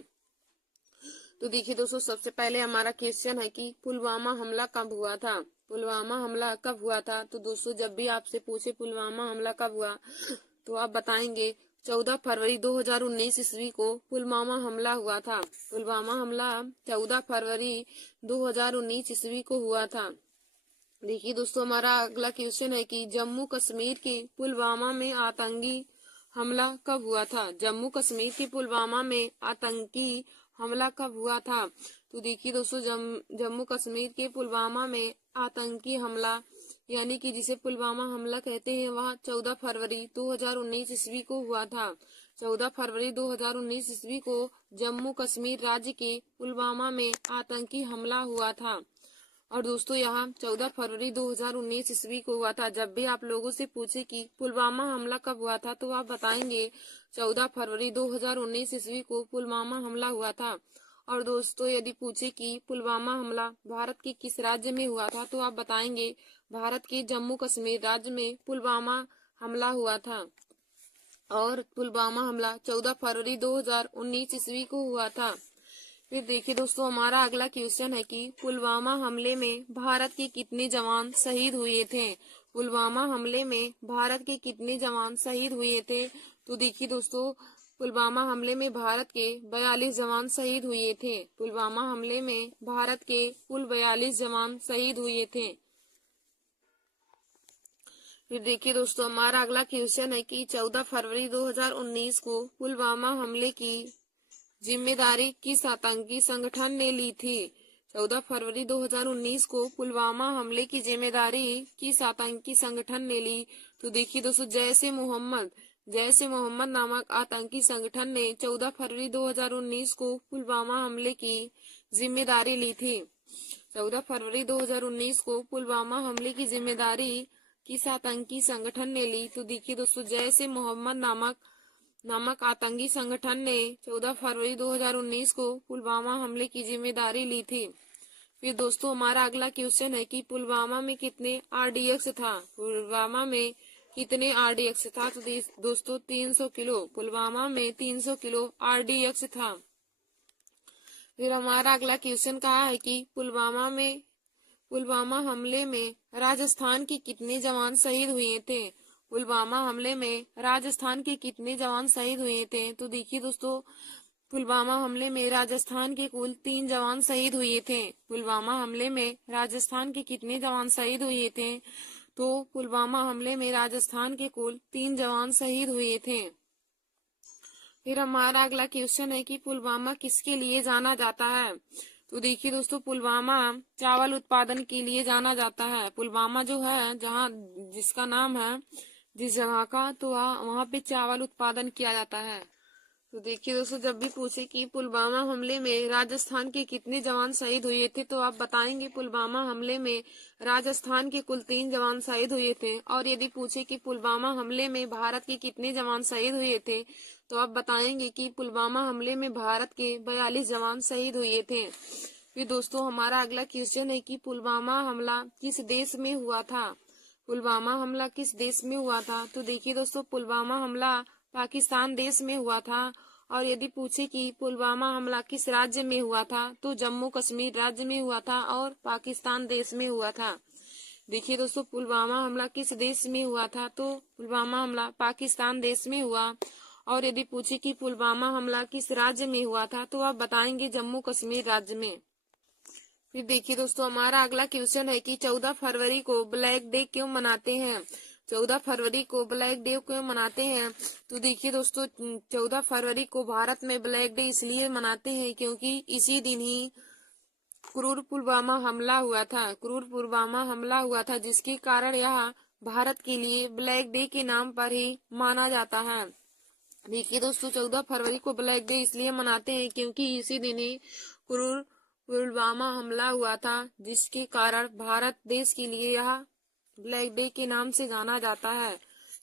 तो देखिए दोस्तों सबसे पहले हमारा क्वेश्चन है कि पुलवामा हमला कब हुआ था। पुलवामा हमला कब हुआ था। तो दोस्तों जब भी आपसे पूछे पुलवामा हमला कब हुआ तो आप बताएंगे 14 फरवरी 2019 ईस्वी को पुलवामा हमला हुआ था। पुलवामा हमला 14 फरवरी 2019 ईस्वी को हुआ था। देखिए दोस्तों हमारा अगला क्वेश्चन है कि जम्मू कश्मीर के पुलवामा में आतंकी हमला कब हुआ था। जम्मू कश्मीर के पुलवामा में आतंकी हमला कब हुआ था? तो देखिए दोस्तों, जम्मू कश्मीर के पुलवामा में आतंकी हमला यानी कि जिसे पुलवामा हमला कहते हैं, वह 14 फरवरी 2019 ईस्वी को हुआ था। 14 फरवरी 2019 ईस्वी को जम्मू कश्मीर राज्य के पुलवामा में आतंकी हमला हुआ था। और दोस्तों, यहाँ 14 फरवरी 2019 ईस्वी को हुआ था। जब भी आप लोगों से पूछे कि पुलवामा हमला कब हुआ था, तो आप बताएंगे 14 फरवरी 2019 ईस्वी को पुलवामा हमला हुआ था। और दोस्तों, यदि पूछे कि पुलवामा हमला भारत के किस राज्य में हुआ था, तो आप बताएंगे भारत के जम्मू कश्मीर राज्य में पुलवामा हमला हुआ था। और पुलवामा हमला 14 फरवरी 2019 ईस्वी को हुआ था। फिर देखिए दोस्तों, हमारा अगला क्वेश्चन है कि पुलवामा हमले में भारत के कितने जवान शहीद हुए थे? पुलवामा हमले में भारत के कितने जवान शहीद हुए थे? तो देखिए दोस्तों, पुलवामा हमले में भारत के 42 जवान शहीद हुए थे। पुलवामा हमले में भारत के कुल 42 जवान शहीद हुए थे। फिर देखिए दोस्तों, हमारा अगला क्वेश्चन है कि 14 फरवरी 2019 को पुलवामा हमले की जिम्मेदारी किस आतंकी संगठन ने ली थी? 14 फरवरी 2019 को पुलवामा हमले की जिम्मेदारी किस आतंकी संगठन ने ली? तो देखिए दोस्तों, जैश ए मोहम्मद नामक आतंकी संगठन ने 14 फरवरी 2019 को पुलवामा हमले की जिम्मेदारी ली थी। 14 फरवरी 2019 को पुलवामा हमले की जिम्मेदारी किस आतंकी संगठन ने ली? तो देखिए दोस्तों, जैश ए मोहम्मद नामक आतंकी संगठन ने 14 फरवरी 2019 को पुलवामा हमले की जिम्मेदारी ली थी। फिर दोस्तों, हमारा अगला क्वेश्चन है कि पुलवामा में कितने आरडीएक्स था? पुलवामा में कितने आरडीएक्स था? तो दोस्तों, 300 किलो। पुलवामा में 300 किलो आरडीएक्स था। फिर हमारा अगला क्वेश्चन कहा है कि पुलवामा हमले में राजस्थान के कितने जवान शहीद हुए थे? पुलवामा हमले में राजस्थान के कितने जवान शहीद हुए थे? तो देखिए दोस्तों, पुलवामा हमले में राजस्थान के कुल 3 जवान शहीद हुए थे। पुलवामा हमले में राजस्थान के कितने जवान शहीद हुए थे? तो पुलवामा हमले में राजस्थान के कुल 3 जवान शहीद हुए थे। फिर हमारा अगला क्वेश्चन है कि पुलवामा किसके लिए जाना जाता है? तो देखिए दोस्तों, पुलवामा चावल उत्पादन के लिए जाना जाता है। पुलवामा जो है, जहाँ जिसका नाम है जिस जगह का, तो वहाँ पे चावल उत्पादन किया जाता है। तो देखिए दोस्तों, जब भी पूछे कि पुलवामा हमले में राजस्थान के कितने जवान शहीद हुए थे, तो आप बताएंगे पुलवामा हमले में राजस्थान के कुल 3 जवान शहीद हुए थे। और यदि पूछे कि पुलवामा हमले में भारत के कितने जवान शहीद हुए थे, तो आप बताएंगे कि पुलवामा हमले में भारत के 42 जवान शहीद हुए थे। फिर दोस्तों, हमारा अगला क्वेश्चन है कि पुलवामा हमला किस देश में हुआ था? पुलवामा हमला किस देश में हुआ था? तो देखिए दोस्तों, पुलवामा हमला पाकिस्तान देश में हुआ था। और यदि पूछे कि पुलवामा हमला किस राज्य में हुआ था, तो जम्मू कश्मीर राज्य में हुआ था और पाकिस्तान देश में हुआ था। देखिए दोस्तों, पुलवामा हमला किस देश में हुआ था? तो पुलवामा हमला पाकिस्तान देश में हुआ। और यदि पूछे कि पुलवामा हमला किस राज्य में हुआ था, तो आप बताएंगे जम्मू कश्मीर राज्य में। फिर देखिए दोस्तों, हमारा अगला क्वेश्चन है कि 14 फरवरी को ब्लैक डे क्यों मनाते हैं? 14 फरवरी को ब्लैक डे क्यों मनाते हैं? तो देखिए दोस्तों, 14 फरवरी को भारत में ब्लैक डे इसलिए मनाते हैं क्योंकि इसी दिन ही क्रूर पुलवामा हमला हुआ था, जिसके कारण यह भारत के लिए ब्लैक डे के नाम पर ही माना जाता है। देखिए दोस्तों, 14 फरवरी को ब्लैक डे इसलिए मनाते हैं क्योंकि इसी दिन ही क्रूर पुलवामा हमला हुआ था, जिसके कारण भारत देश के लिए यह ब्लैक डे के नाम से जाना जाता है।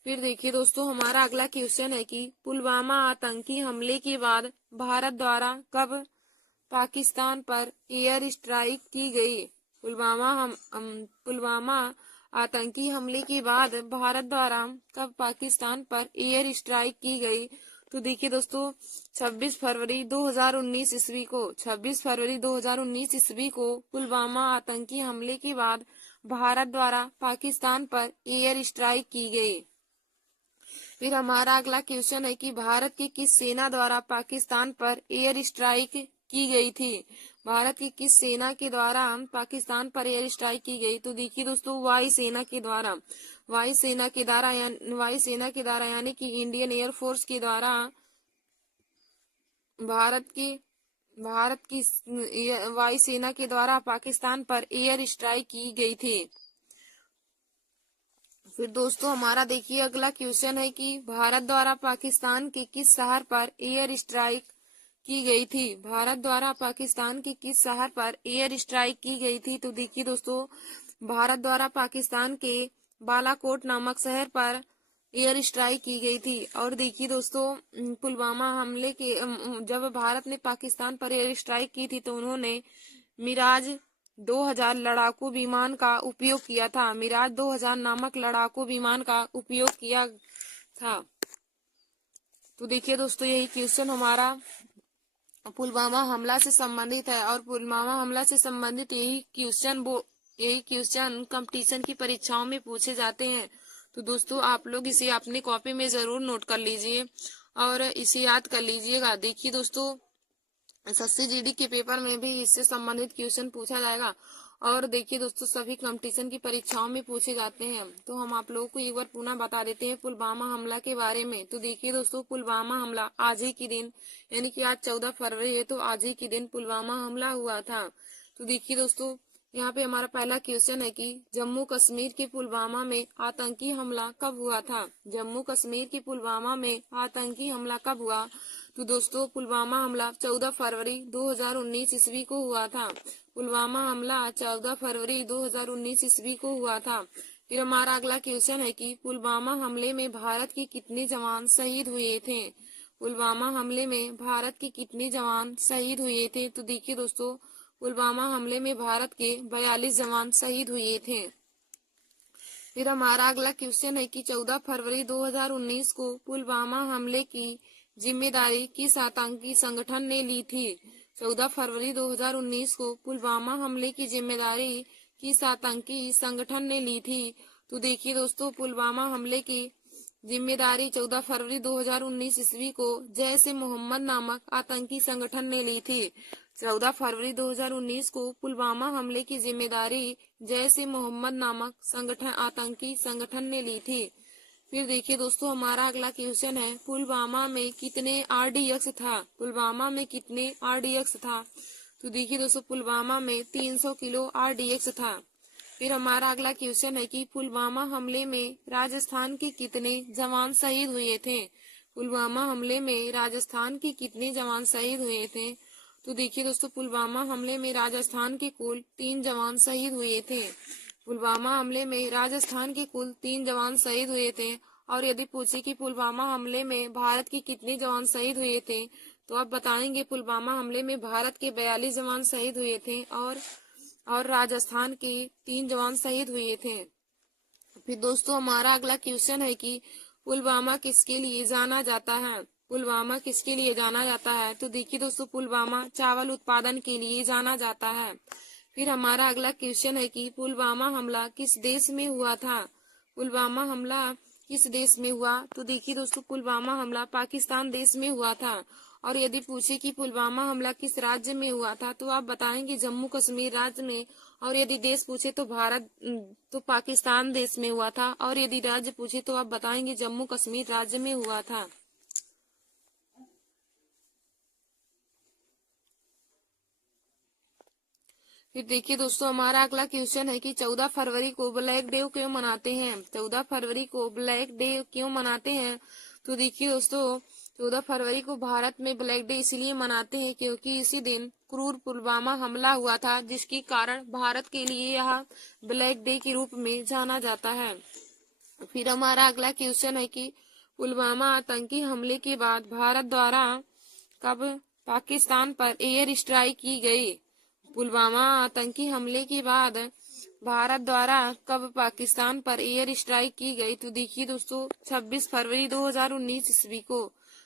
फिर देखिए दोस्तों, हमारा अगला क्वेश्चन है कि पुलवामा आतंकी हमले के बाद भारत द्वारा कब पाकिस्तान पर एयर स्ट्राइक की गई? पुलवामा आतंकी हमले के बाद भारत द्वारा कब पाकिस्तान पर एयर स्ट्राइक की गई? तो देखिए दोस्तों, 26 फरवरी 2019 ईस्वी को पुलवामा आतंकी हमले के बाद भारत द्वारा पाकिस्तान पर एयर स्ट्राइक की गई। फिर हमारा अगला क्वेश्चन है कि भारत की किस सेना द्वारा पाकिस्तान पर एयर स्ट्राइक की गई थी? भारत की किस सेना के द्वारा पाकिस्तान पर एयर स्ट्राइक की गई? तो देखिए दोस्तों, वायु सेना के द्वारा यानी कि इंडियन एयर फोर्स के द्वारा भारत की भारत की वायुसेना के द्वारा पाकिस्तान पर एयर स्ट्राइक की गई थी। फिर दोस्तों हमारा देखिए अगला क्वेश्चन है कि भारत द्वारा पाकिस्तान के किस शहर पर एयर स्ट्राइक की गई थी। भारत द्वारा पाकिस्तान के किस शहर पर एयर स्ट्राइक की गई थी। तो देखिए दोस्तों भारत द्वारा पाकिस्तान के बालाकोट नामक शहर पर एयर स्ट्राइक की गई थी। और देखिए दोस्तों पुलवामा हमले के जब भारत ने पाकिस्तान पर एयर स्ट्राइक की थी तो उन्होंने मिराज 2000 लड़ाकू विमान का उपयोग किया था। मिराज 2000 नामक लड़ाकू विमान का उपयोग किया था। तो देखिए दोस्तों यही क्वेश्चन हमारा पुलवामा हमला से संबंधित है। और पुलवामा हमला से संबंधित यही क्वेश्चन कंपटीशन की परीक्षाओं में पूछे जाते हैं। तो दोस्तों आप लोग इसे अपनी कॉपी में जरूर नोट कर लीजिए और इसे याद कर लीजिएगा। देखिए दोस्तों एसएससी जीडी के पेपर में भी इससे संबंधित क्वेश्चन पूछा जाएगा। और देखिए दोस्तों सभी कंपटीशन की परीक्षाओं में पूछे जाते हैं। तो हम आप लोगों को एक बार पुनः बता देते हैं पुलवामा हमला के बारे में। तो देखिए दोस्तों पुलवामा हमला आज ही के दिन यानी कि आज 14 फरवरी है तो आज ही के दिन पुलवामा हमला हुआ था। तो देखिए दोस्तों यहाँ पे हमारा पहला क्वेश्चन है कि जम्मू कश्मीर के पुलवामा में आतंकी हमला कब हुआ था। जम्मू कश्मीर के पुलवामा में आतंकी हमला कब हुआ। तो दोस्तों पुलवामा हमला 14 फरवरी 2019 ईस्वी को हुआ था। पुलवामा हमला 14 फरवरी 2019 ईस्वी को हुआ था। फिर हमारा अगला क्वेश्चन है कि पुलवामा हमले में भारत के कितने जवान शहीद हुए थे। पुलवामा हमले में भारत के कितने जवान शहीद हुए थे। तो देखिए दोस्तों पुलवामा हमले में भारत के 42 जवान शहीद हुए थे। फिर हमारा अगला क्वेश्चन है कि 14 फरवरी 2019 को पुलवामा हमले की जिम्मेदारी किस आतंकी संगठन ने ली थी। 14 फरवरी 2019 को पुलवामा हमले की जिम्मेदारी किस आतंकी संगठन ने ली थी। तो देखिए दोस्तों पुलवामा हमले की जिम्मेदारी 14 फरवरी 2019 ईस्वी को जैश ए मोहम्मद नामक आतंकी संगठन ने ली थी। 14 फरवरी 2019 को पुलवामा हमले की जिम्मेदारी जैश ए मोहम्मद नामक आतंकी संगठन ने ली थी। फिर देखिए दोस्तों हमारा अगला क्वेश्चन है पुलवामा में कितने आरडीएक्स था। पुलवामा में कितने आरडीएक्स था। तो देखिए दोस्तों पुलवामा में 300 किलो आरडीएक्स था। फिर हमारा अगला क्वेश्चन है कि पुलवामा हमले में राजस्थान के कितने जवान शहीद हुए थे। पुलवामा हमले में राजस्थान के कितने जवान शहीद हुए थे। तो देखिए दोस्तों पुलवामा हमले में राजस्थान के कुल 3 जवान शहीद हुए थे। पुलवामा हमले में राजस्थान के कुल 3 जवान शहीद हुए थे। और यदि पूछे कि पुलवामा हमले में भारत के कितने जवान शहीद हुए थे तो आप बताएंगे पुलवामा हमले में भारत के 42 जवान शहीद हुए थे और राजस्थान के 3 जवान शहीद हुए थे। फिर दोस्तों हमारा अगला क्वेश्चन है कि पुलवामा किसके लिए जाना जाता है। पुलवामा किसके लिए जाना जाता है। तो देखिए दोस्तों पुलवामा चावल उत्पादन के लिए जाना जाता है। फिर हमारा अगला क्वेश्चन है कि पुलवामा हमला किस देश में हुआ था। पुलवामा हमला किस देश में हुआ। तो देखिए दोस्तों पुलवामा हमला पाकिस्तान देश में हुआ था। और यदि पूछे कि पुलवामा हमला किस राज्य में हुआ था तो आप बताएंगे जम्मू कश्मीर राज्य में। और यदि देश पूछे तो पाकिस्तान देश में हुआ था। और यदि राज्य पूछे तो आप बताएंगे जम्मू कश्मीर राज्य में हुआ था। फिर देखिए दोस्तों हमारा अगला क्वेश्चन है कि 14 फरवरी को ब्लैक डे क्यों मनाते हैं। 14 फरवरी को ब्लैक डे क्यों मनाते हैं। तो देखिए दोस्तों 14 फरवरी को भारत में ब्लैक डे इसलिए मनाते हैं क्योंकि इसी दिन क्रूर पुलवामा हमला हुआ था जिसके कारण भारत के लिए यह ब्लैक डे के रूप में जाना जाता है। फिर हमारा अगला क्वेश्चन है कि पुलवामा आतंकी हमले के बाद भारत द्वारा कब पाकिस्तान पर एयर स्ट्राइक की गई। पुलवामा आतंकी हमले के बाद भारत द्वारा कब पाकिस्तान पर एयर स्ट्राइक की गई। तो देखिए दोस्तों 26 फरवरी 2019 ईस्वी को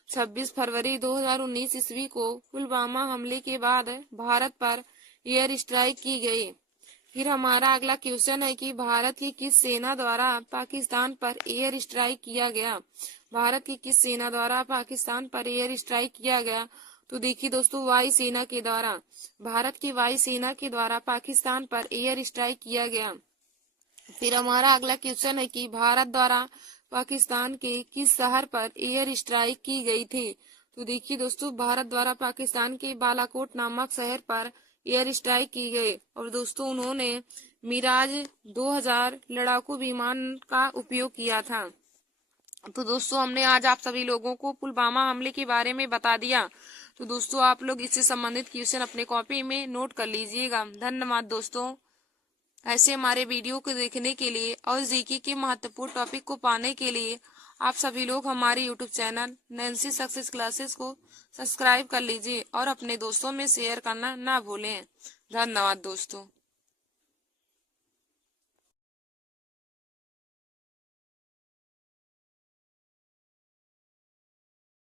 26 फरवरी 2019 ईस्वी को पुलवामा हमले के बाद भारत पर एयर स्ट्राइक की गई। फिर हमारा अगला क्वेश्चन है कि भारत की किस सेना द्वारा पाकिस्तान पर एयर स्ट्राइक किया गया। भारत की किस सेना द्वारा पाकिस्तान पर एयर स्ट्राइक किया गया। तो देखिए दोस्तों वायुसेना के द्वारा भारत की वायुसेना के द्वारा पाकिस्तान पर एयर स्ट्राइक किया गया। फिर हमारा अगला क्वेश्चन है कि भारत द्वारा पाकिस्तान के किस शहर पर एयर स्ट्राइक की गई थी। तो देखिए दोस्तों, भारत द्वारा पाकिस्तान के बालाकोट नामक शहर पर एयर स्ट्राइक की गई और दोस्तों उन्होंने मिराज 2000 लड़ाकू विमान का उपयोग किया था। तो दोस्तों हमने आज आप सभी लोगों को पुलवामा हमले के बारे में बता दिया। तो दोस्तों आप लोग इससे संबंधित क्वेश्चन अपने कॉपी में नोट कर लीजिएगा। धन्यवाद दोस्तों। ऐसे हमारे वीडियो को देखने के लिए और जीके के महत्वपूर्ण टॉपिक को पाने के लिए आप सभी लोग हमारे YouTube channel Nancy success classes को सब्सक्राइब कर लीजिए और अपने दोस्तों में शेयर करना ना भूलें। धन्यवाद दोस्तों।